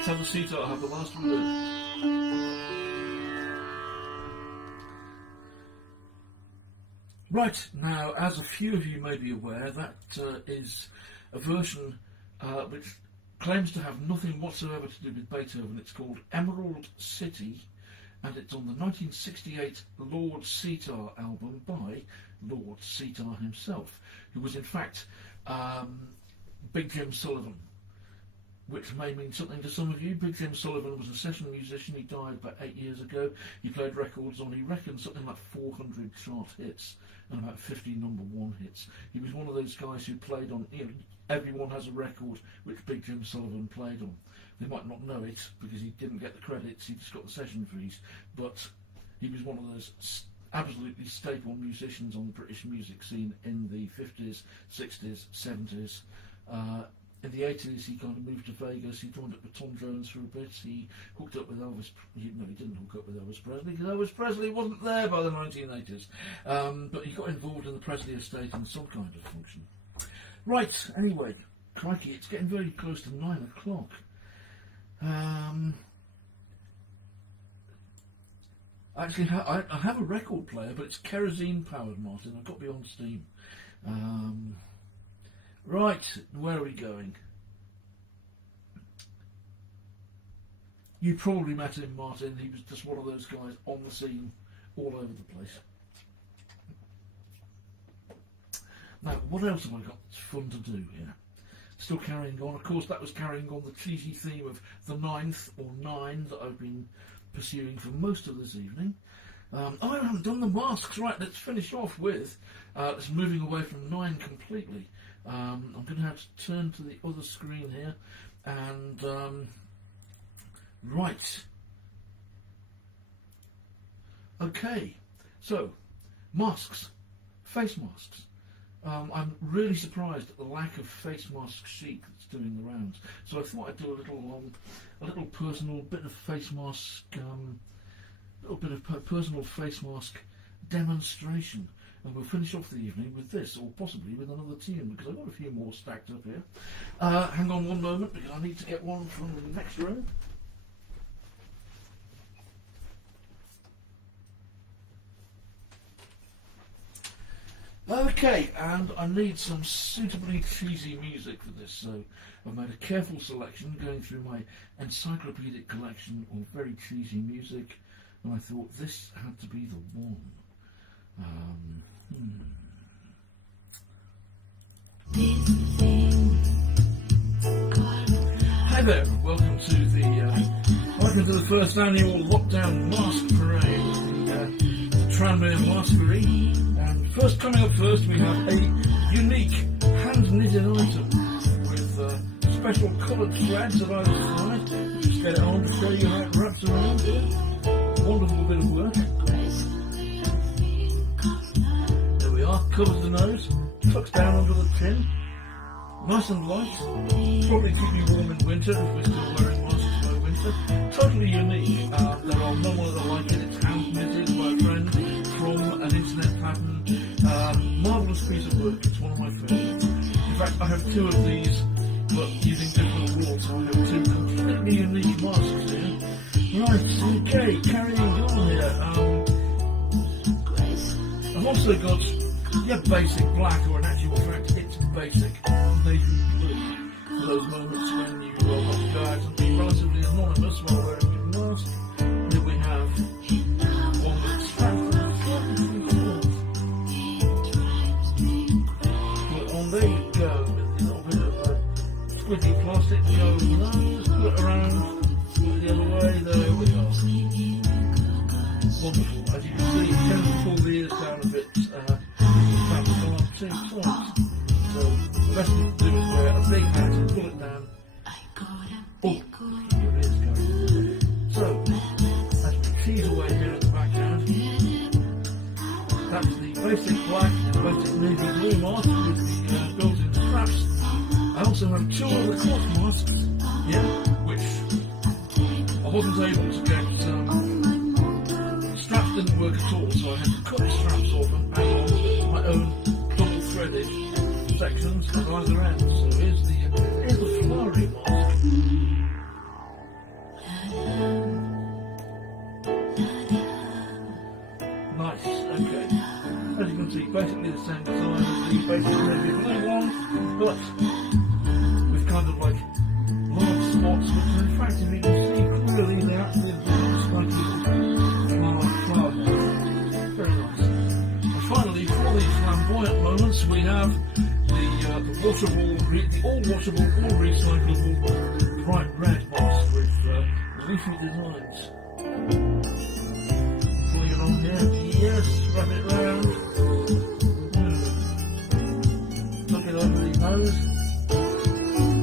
Let's have the sitar have the last word. Right, now, as a few of you may be aware, that is a version which claims to have nothing whatsoever to do with Beethoven. It's called Emerald City, and it's on the 1968 Lord Sitar album by Lord Sitar himself, who was in fact Big Jim Sullivan, which may mean something to some of you. Big Jim Sullivan was a session musician. He died about 8 years ago. He played records on, he reckons, something like 400 chart hits and about 50 #1 hits. He was one of those guys who played on, you know, everyone has a record which Big Jim Sullivan played on. They might not know it because he didn't get the credits, he just got the session fees, but he was one of those absolutely staple musicians on the British music scene in the 50s, 60s, 70s. In the 80s, he kind of moved to Vegas. He joined up with Tom Jones for a bit. He hooked up with Elvis. No, he didn't hook up with Elvis Presley because Elvis Presley wasn't there by the 1980s. But he got involved in the Presley estate in some kind of function. Right, anyway, crikey, it's getting very close to 9 o'clock. Actually, I have a record player, but it's kerosene powered, Martin. I've got to be on Steam. Right, where are we going? You probably met him, Martin. He was just one of those guys on the scene all over the place. Now, what else have I got that's fun to do here? Still carrying on. Of course, that was carrying on the cheesy theme of the 9th or 9 that I've been pursuing for most of this evening. Oh, I haven't done the masks. Right, let's finish off with, let's moving away from 9 completely. I'm going to have to turn to the other screen here, and, right. Okay, so, masks, face masks. I'm really surprised at the lack of face mask chic that's doing the rounds. So I thought I'd do a little personal bit of face mask, little bit of personal face mask demonstration, and we'll finish off the evening with this, or possibly with another tune, because I've got a few more stacked up here. Hang on one moment, because I need to get one from the next room. Okay, and I need some suitably cheesy music for this, so I've made a careful selection going through my encyclopedic collection of very cheesy music, and I thought this had to be the one. Hi there, welcome to the first annual lockdown mask parade, the Tranmere Masquerie. First, coming up first, we have a unique hand-knitted item with special coloured threads at either side. Just get it on to show you how it wraps around here. Wonderful bit of work. There we are, covers the nose, tucks down under the chin. Nice and light. Probably keep you warm in winter if we're still wearing masks by winter. Totally unique. There are no other like it. It's hand-knitted by a friend from an internet pattern. Marvellous piece of work, it's one of my favourites. In fact, I have 2 of these, but using different wools, so I have 2 completely unique masks here. Right, okay, carrying on here. I've also got, basic black, or in actual fact, it's basic navy blue. For those moments when you have to go out and be relatively anonymous while wearing a mask. Here we have one that's strapped there you go, with a little bit of squidgy plastic to go around, put it around, put it the other way, there we are. Wonderful. As you can see, it tends to pull the ears down a bit, perhaps aren't too tight. So the best thing to do is wear a big hat and pull it down. Oh, your ears go. So, as we tease away here at the background, that's the basic black, basic navy blue mask with the built-in straps. I also have 2 other cloth masks here, which I wasn't able to get. The straps didn't work at all, so I had to cut the straps off and add on my own double-threaded sections at either end. So here's the flowery mask. Nice, okay. As you can see, basically the same design as the basic navy blue one, but with kind of like large spots, which in fact, if you can see clearly, they're actually slightly flowered. Very nice. And finally, for these flamboyant moments, we have the all-washable, all-recyclable bright red mask with leafy designs. Pulling it on here, yes, wrap it round. Tuck it over the nose.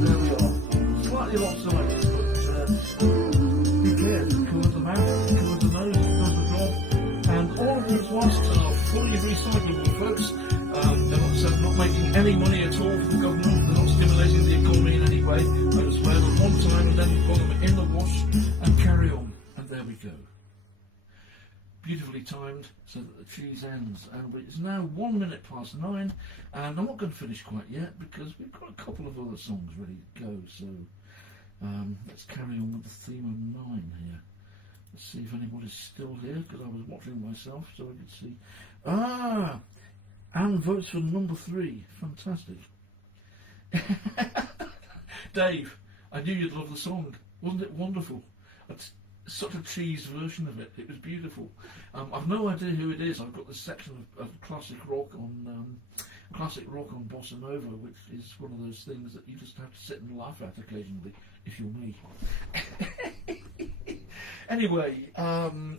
There we are. Slightly lopsided, but who cares? It covers the mouth, it covers the nose, it does the job. And all of these masks are fully recyclable, folks. They're not making any money at all for the government. They're not stimulating the economy in any way. I just wear them one time and then put them in the wash and carry on. And there we go. Beautifully timed so that the cheese ends. And it's now 1 minute past 9, and I'm not going to finish quite yet because we've got a couple of other songs ready to go. So let's carry on with the theme of 9 here. Let's see if anybody's still here, because I was watching myself so I could see. Anne votes for number 3. Fantastic. Dave, I knew you'd love the song. Wasn't it wonderful? It's such a cheese version of it. It was beautiful. I've no idea who it is. I've got this section of classic rock on bossa nova, which is one of those things that you just have to sit and laugh at occasionally, if you're me. Anyway,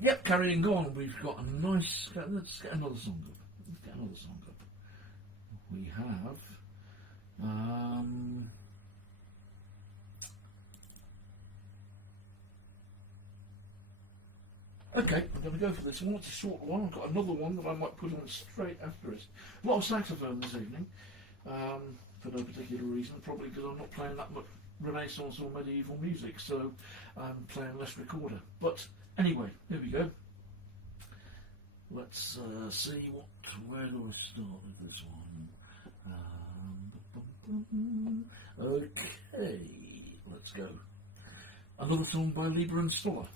yep, carrying on. We've got a nice. Let's get another song up. Let's get another song up. We have. Okay, I'm going to go for this one. It's a short one. I've got another one that I might put on straight after it. A lot of saxophone this evening, for no particular reason. Probably because I'm not playing that much Renaissance or medieval music, so I'm playing less recorder. But anyway, here we go. Let's see where do I start with this one? Okay, let's go. Another song by Leiber and Stoller.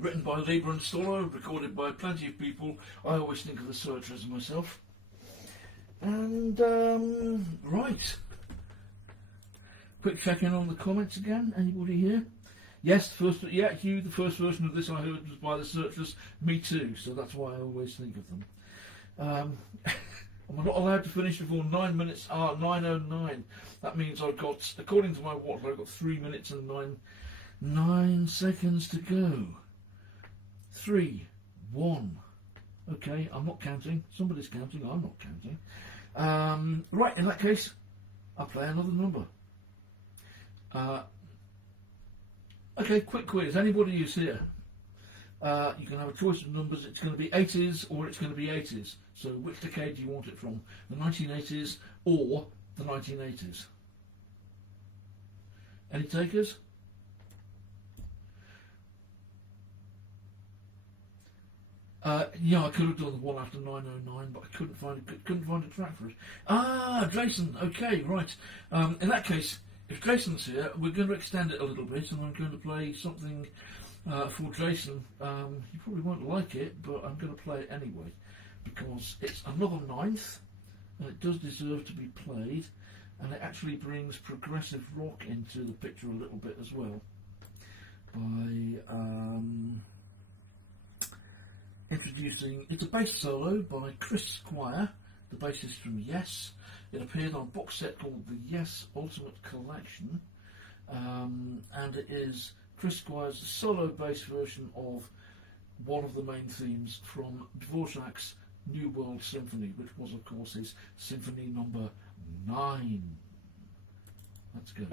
Written by Leiber and Stoller, recorded by plenty of people. I always think of the Searchers myself. And, right. Quick check-in on the comments again. Anybody here? Yes, Hugh, the first version of this I heard was by the Searchers. Me too, so that's why I always think of them. I'm not allowed to finish before 9 minutes, 9:09. That means I've got, according to my watch, I've got 3 minutes and 9 seconds to go. 3, 1. Okay, I'm not counting. Somebody's counting. I'm not counting. Right, in that case, I'll play another number. Okay, quick quiz. Anybody who's here, you can have a choice of numbers. It's going to be 80s or it's going to be 80s. So which decade do you want it from? The 1980s or the 1980s? Any takers? Yeah, I could have done the one after 9:09, but I couldn't find a track for it. Ah, Jason. Okay, right. In that case, if Jason's here, we're going to extend it a little bit, and I'm going to play something for Jason. You probably won't like it, but I'm going to play it anyway because it's another 9th, and it does deserve to be played, and it actually brings progressive rock into the picture a little bit as well. By introducing, it's a bass solo by Chris Squire, the bassist from Yes. It appeared on a box set called the Yes Ultimate Collection, and it is Chris Squire's solo bass version of one of the main themes from Dvorak's New World Symphony, which was of course his Symphony number 9. Let's go.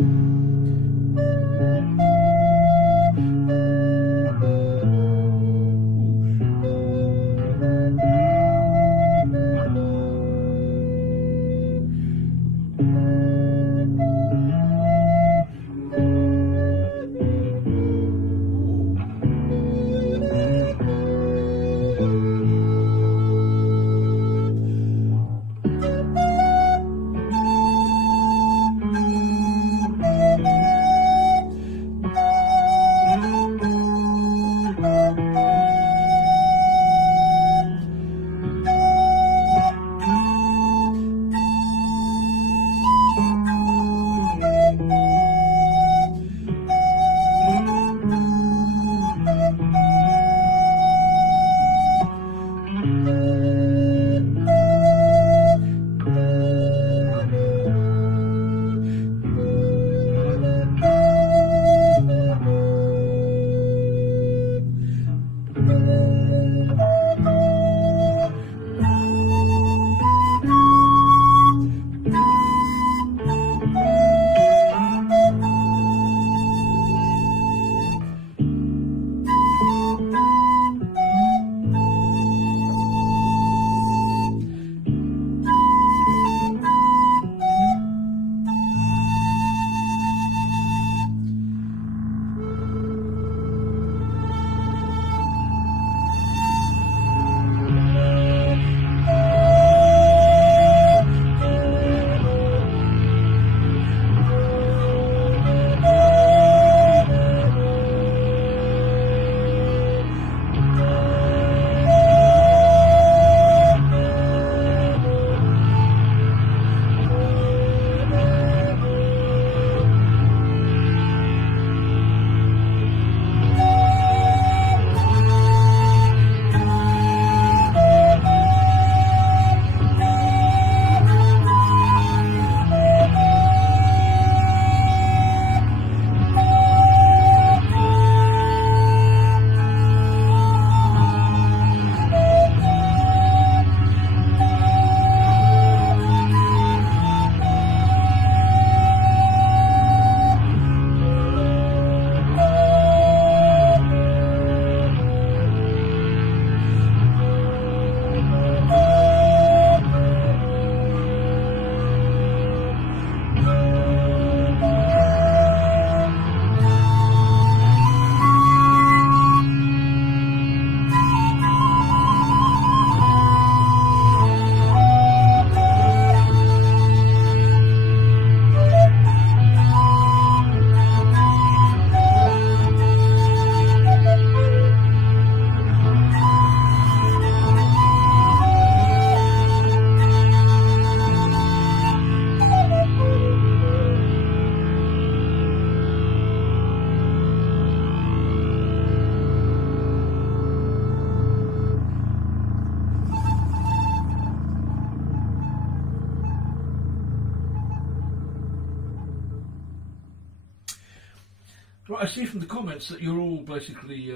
Right, I see from the comments that you're all basically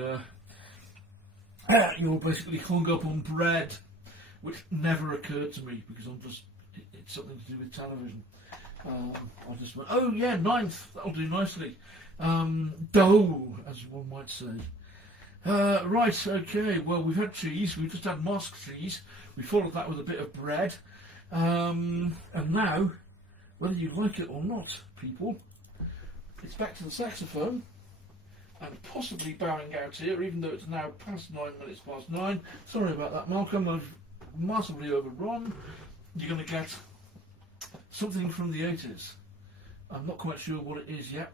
hung up on bread, which never occurred to me because it's something to do with television. I just went, oh yeah, 9th, that'll do nicely. Dough, as one might say. Right, okay, well we've had cheese, we've just had mosque cheese, we followed that with a bit of bread, and now, whether you like it or not, people, it's back to the saxophone, and possibly bowing out here, even though it's now past 9 minutes past 9. Sorry about that, Malcolm, I've massively overrun. You're going to get something from the 80s. I'm not quite sure what it is yet.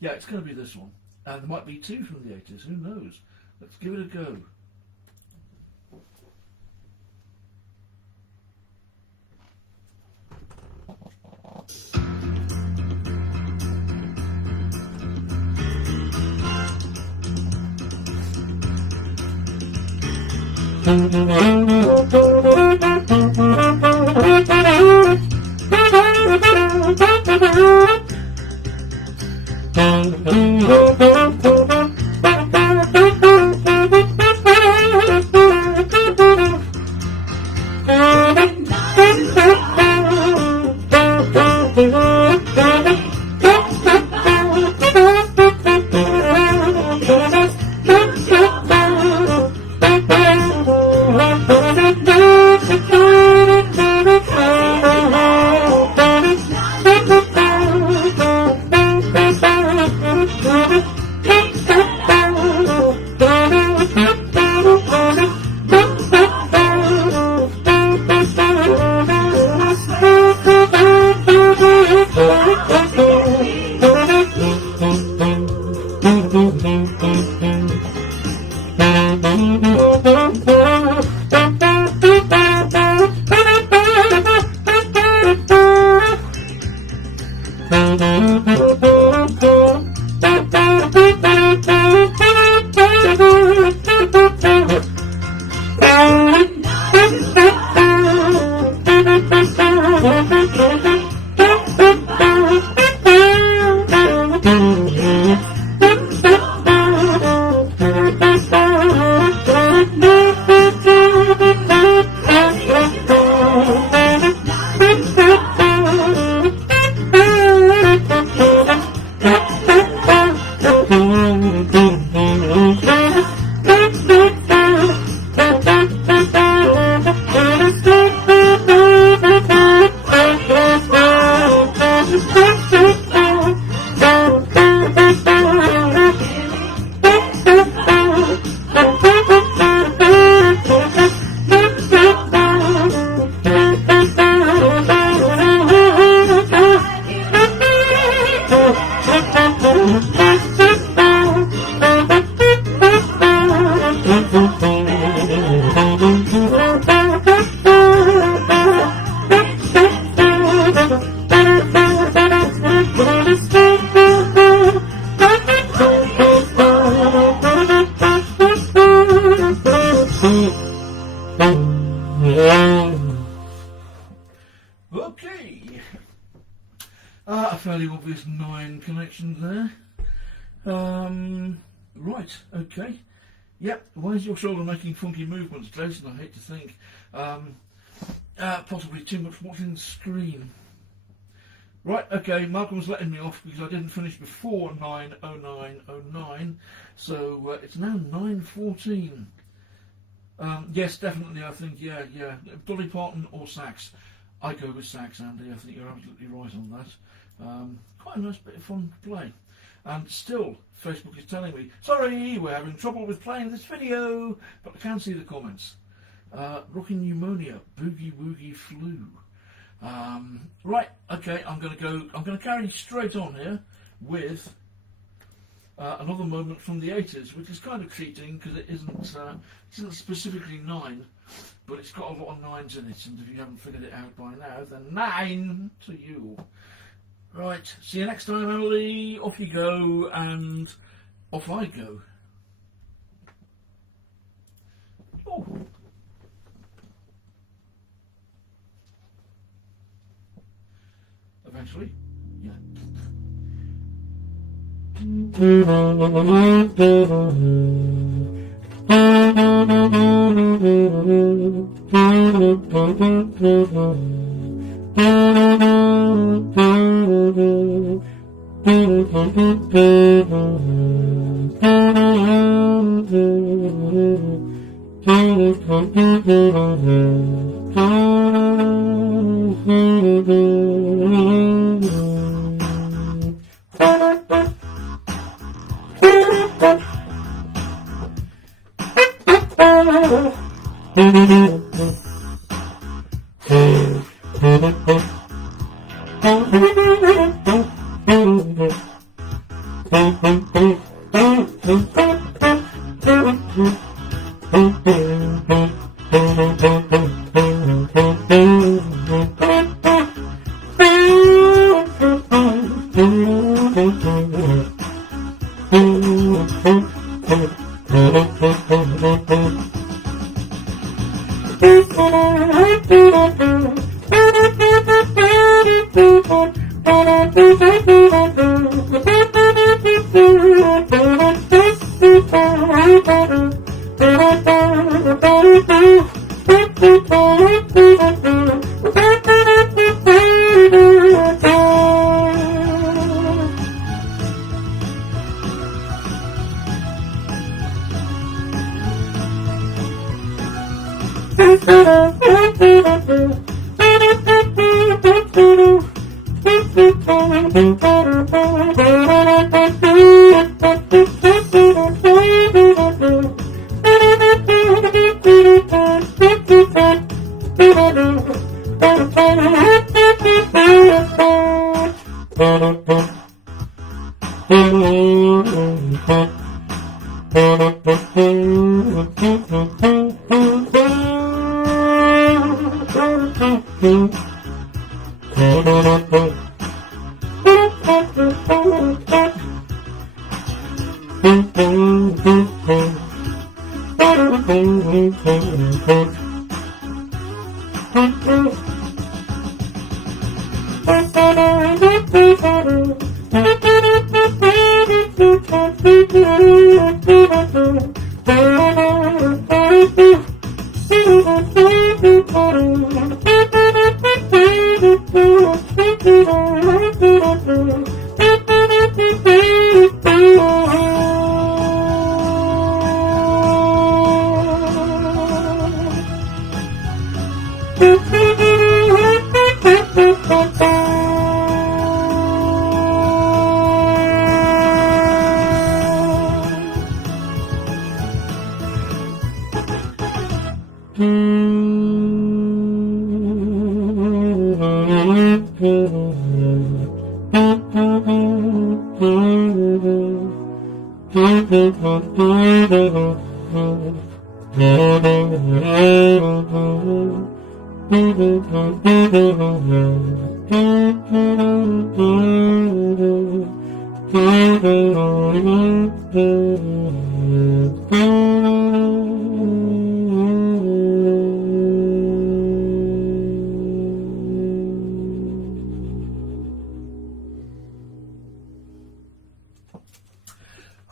Yeah, it's going to be this one. And there might be 2 from the 80s, who knows? Let's give it a go. Okay, a fairly obvious 9 connection there. Right, okay. Yep, why is your shoulder making funky movements, Jason? I hate to think. Possibly too much watching the screen. Right, okay, Malcolm's letting me off because I didn't finish before 9:09:09, so it's now 9:14. Yes, definitely, I think, yeah. Dolly Parton or sax? I go with sax, Andy. I think you're absolutely right on that. Quite a nice bit of fun to play. And still, Facebook is telling me, sorry, we're having trouble with playing this video, but I can see the comments. Rocking pneumonia, boogie woogie flu. Right, okay, I'm going to carry straight on here with another moment from the 80s, which is kind of cheating because it isn't specifically 9, but it's got a lot of 9s in it, and if you haven't figured it out by now, then 9 to you. Right, see you next time, Emily. Off you go, and off I go. Oh. Eventually, yeah.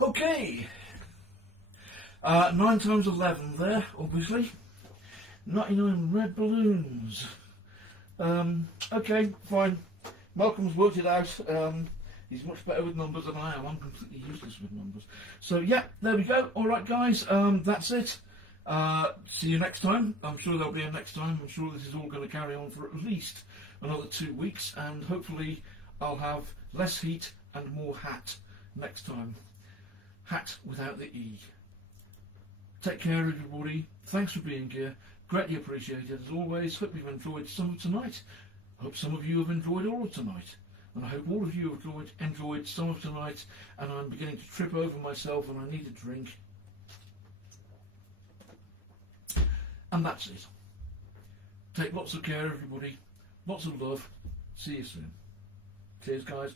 Okay, 9 times 11 there, obviously. 99 red balloons. Okay, fine. Malcolm's worked it out. He's much better with numbers than I am. I'm completely useless with numbers. So yeah, there we go. Alright guys, that's it. See you next time. I'm sure there'll be a next time. I'm sure this is all going to carry on for at least another 2 weeks, and hopefully I'll have less heat and more hat next time. Hat without the E. Take care everybody. Thanks for being here. Greatly appreciated as always. Hope you've enjoyed some of tonight. Hope some of you have enjoyed all of tonight. And I hope all of you have enjoyed some of tonight. And I'm beginning to trip over myself and I need a drink. And that's it. Take lots of care everybody. Lots of love. See you soon. Cheers guys.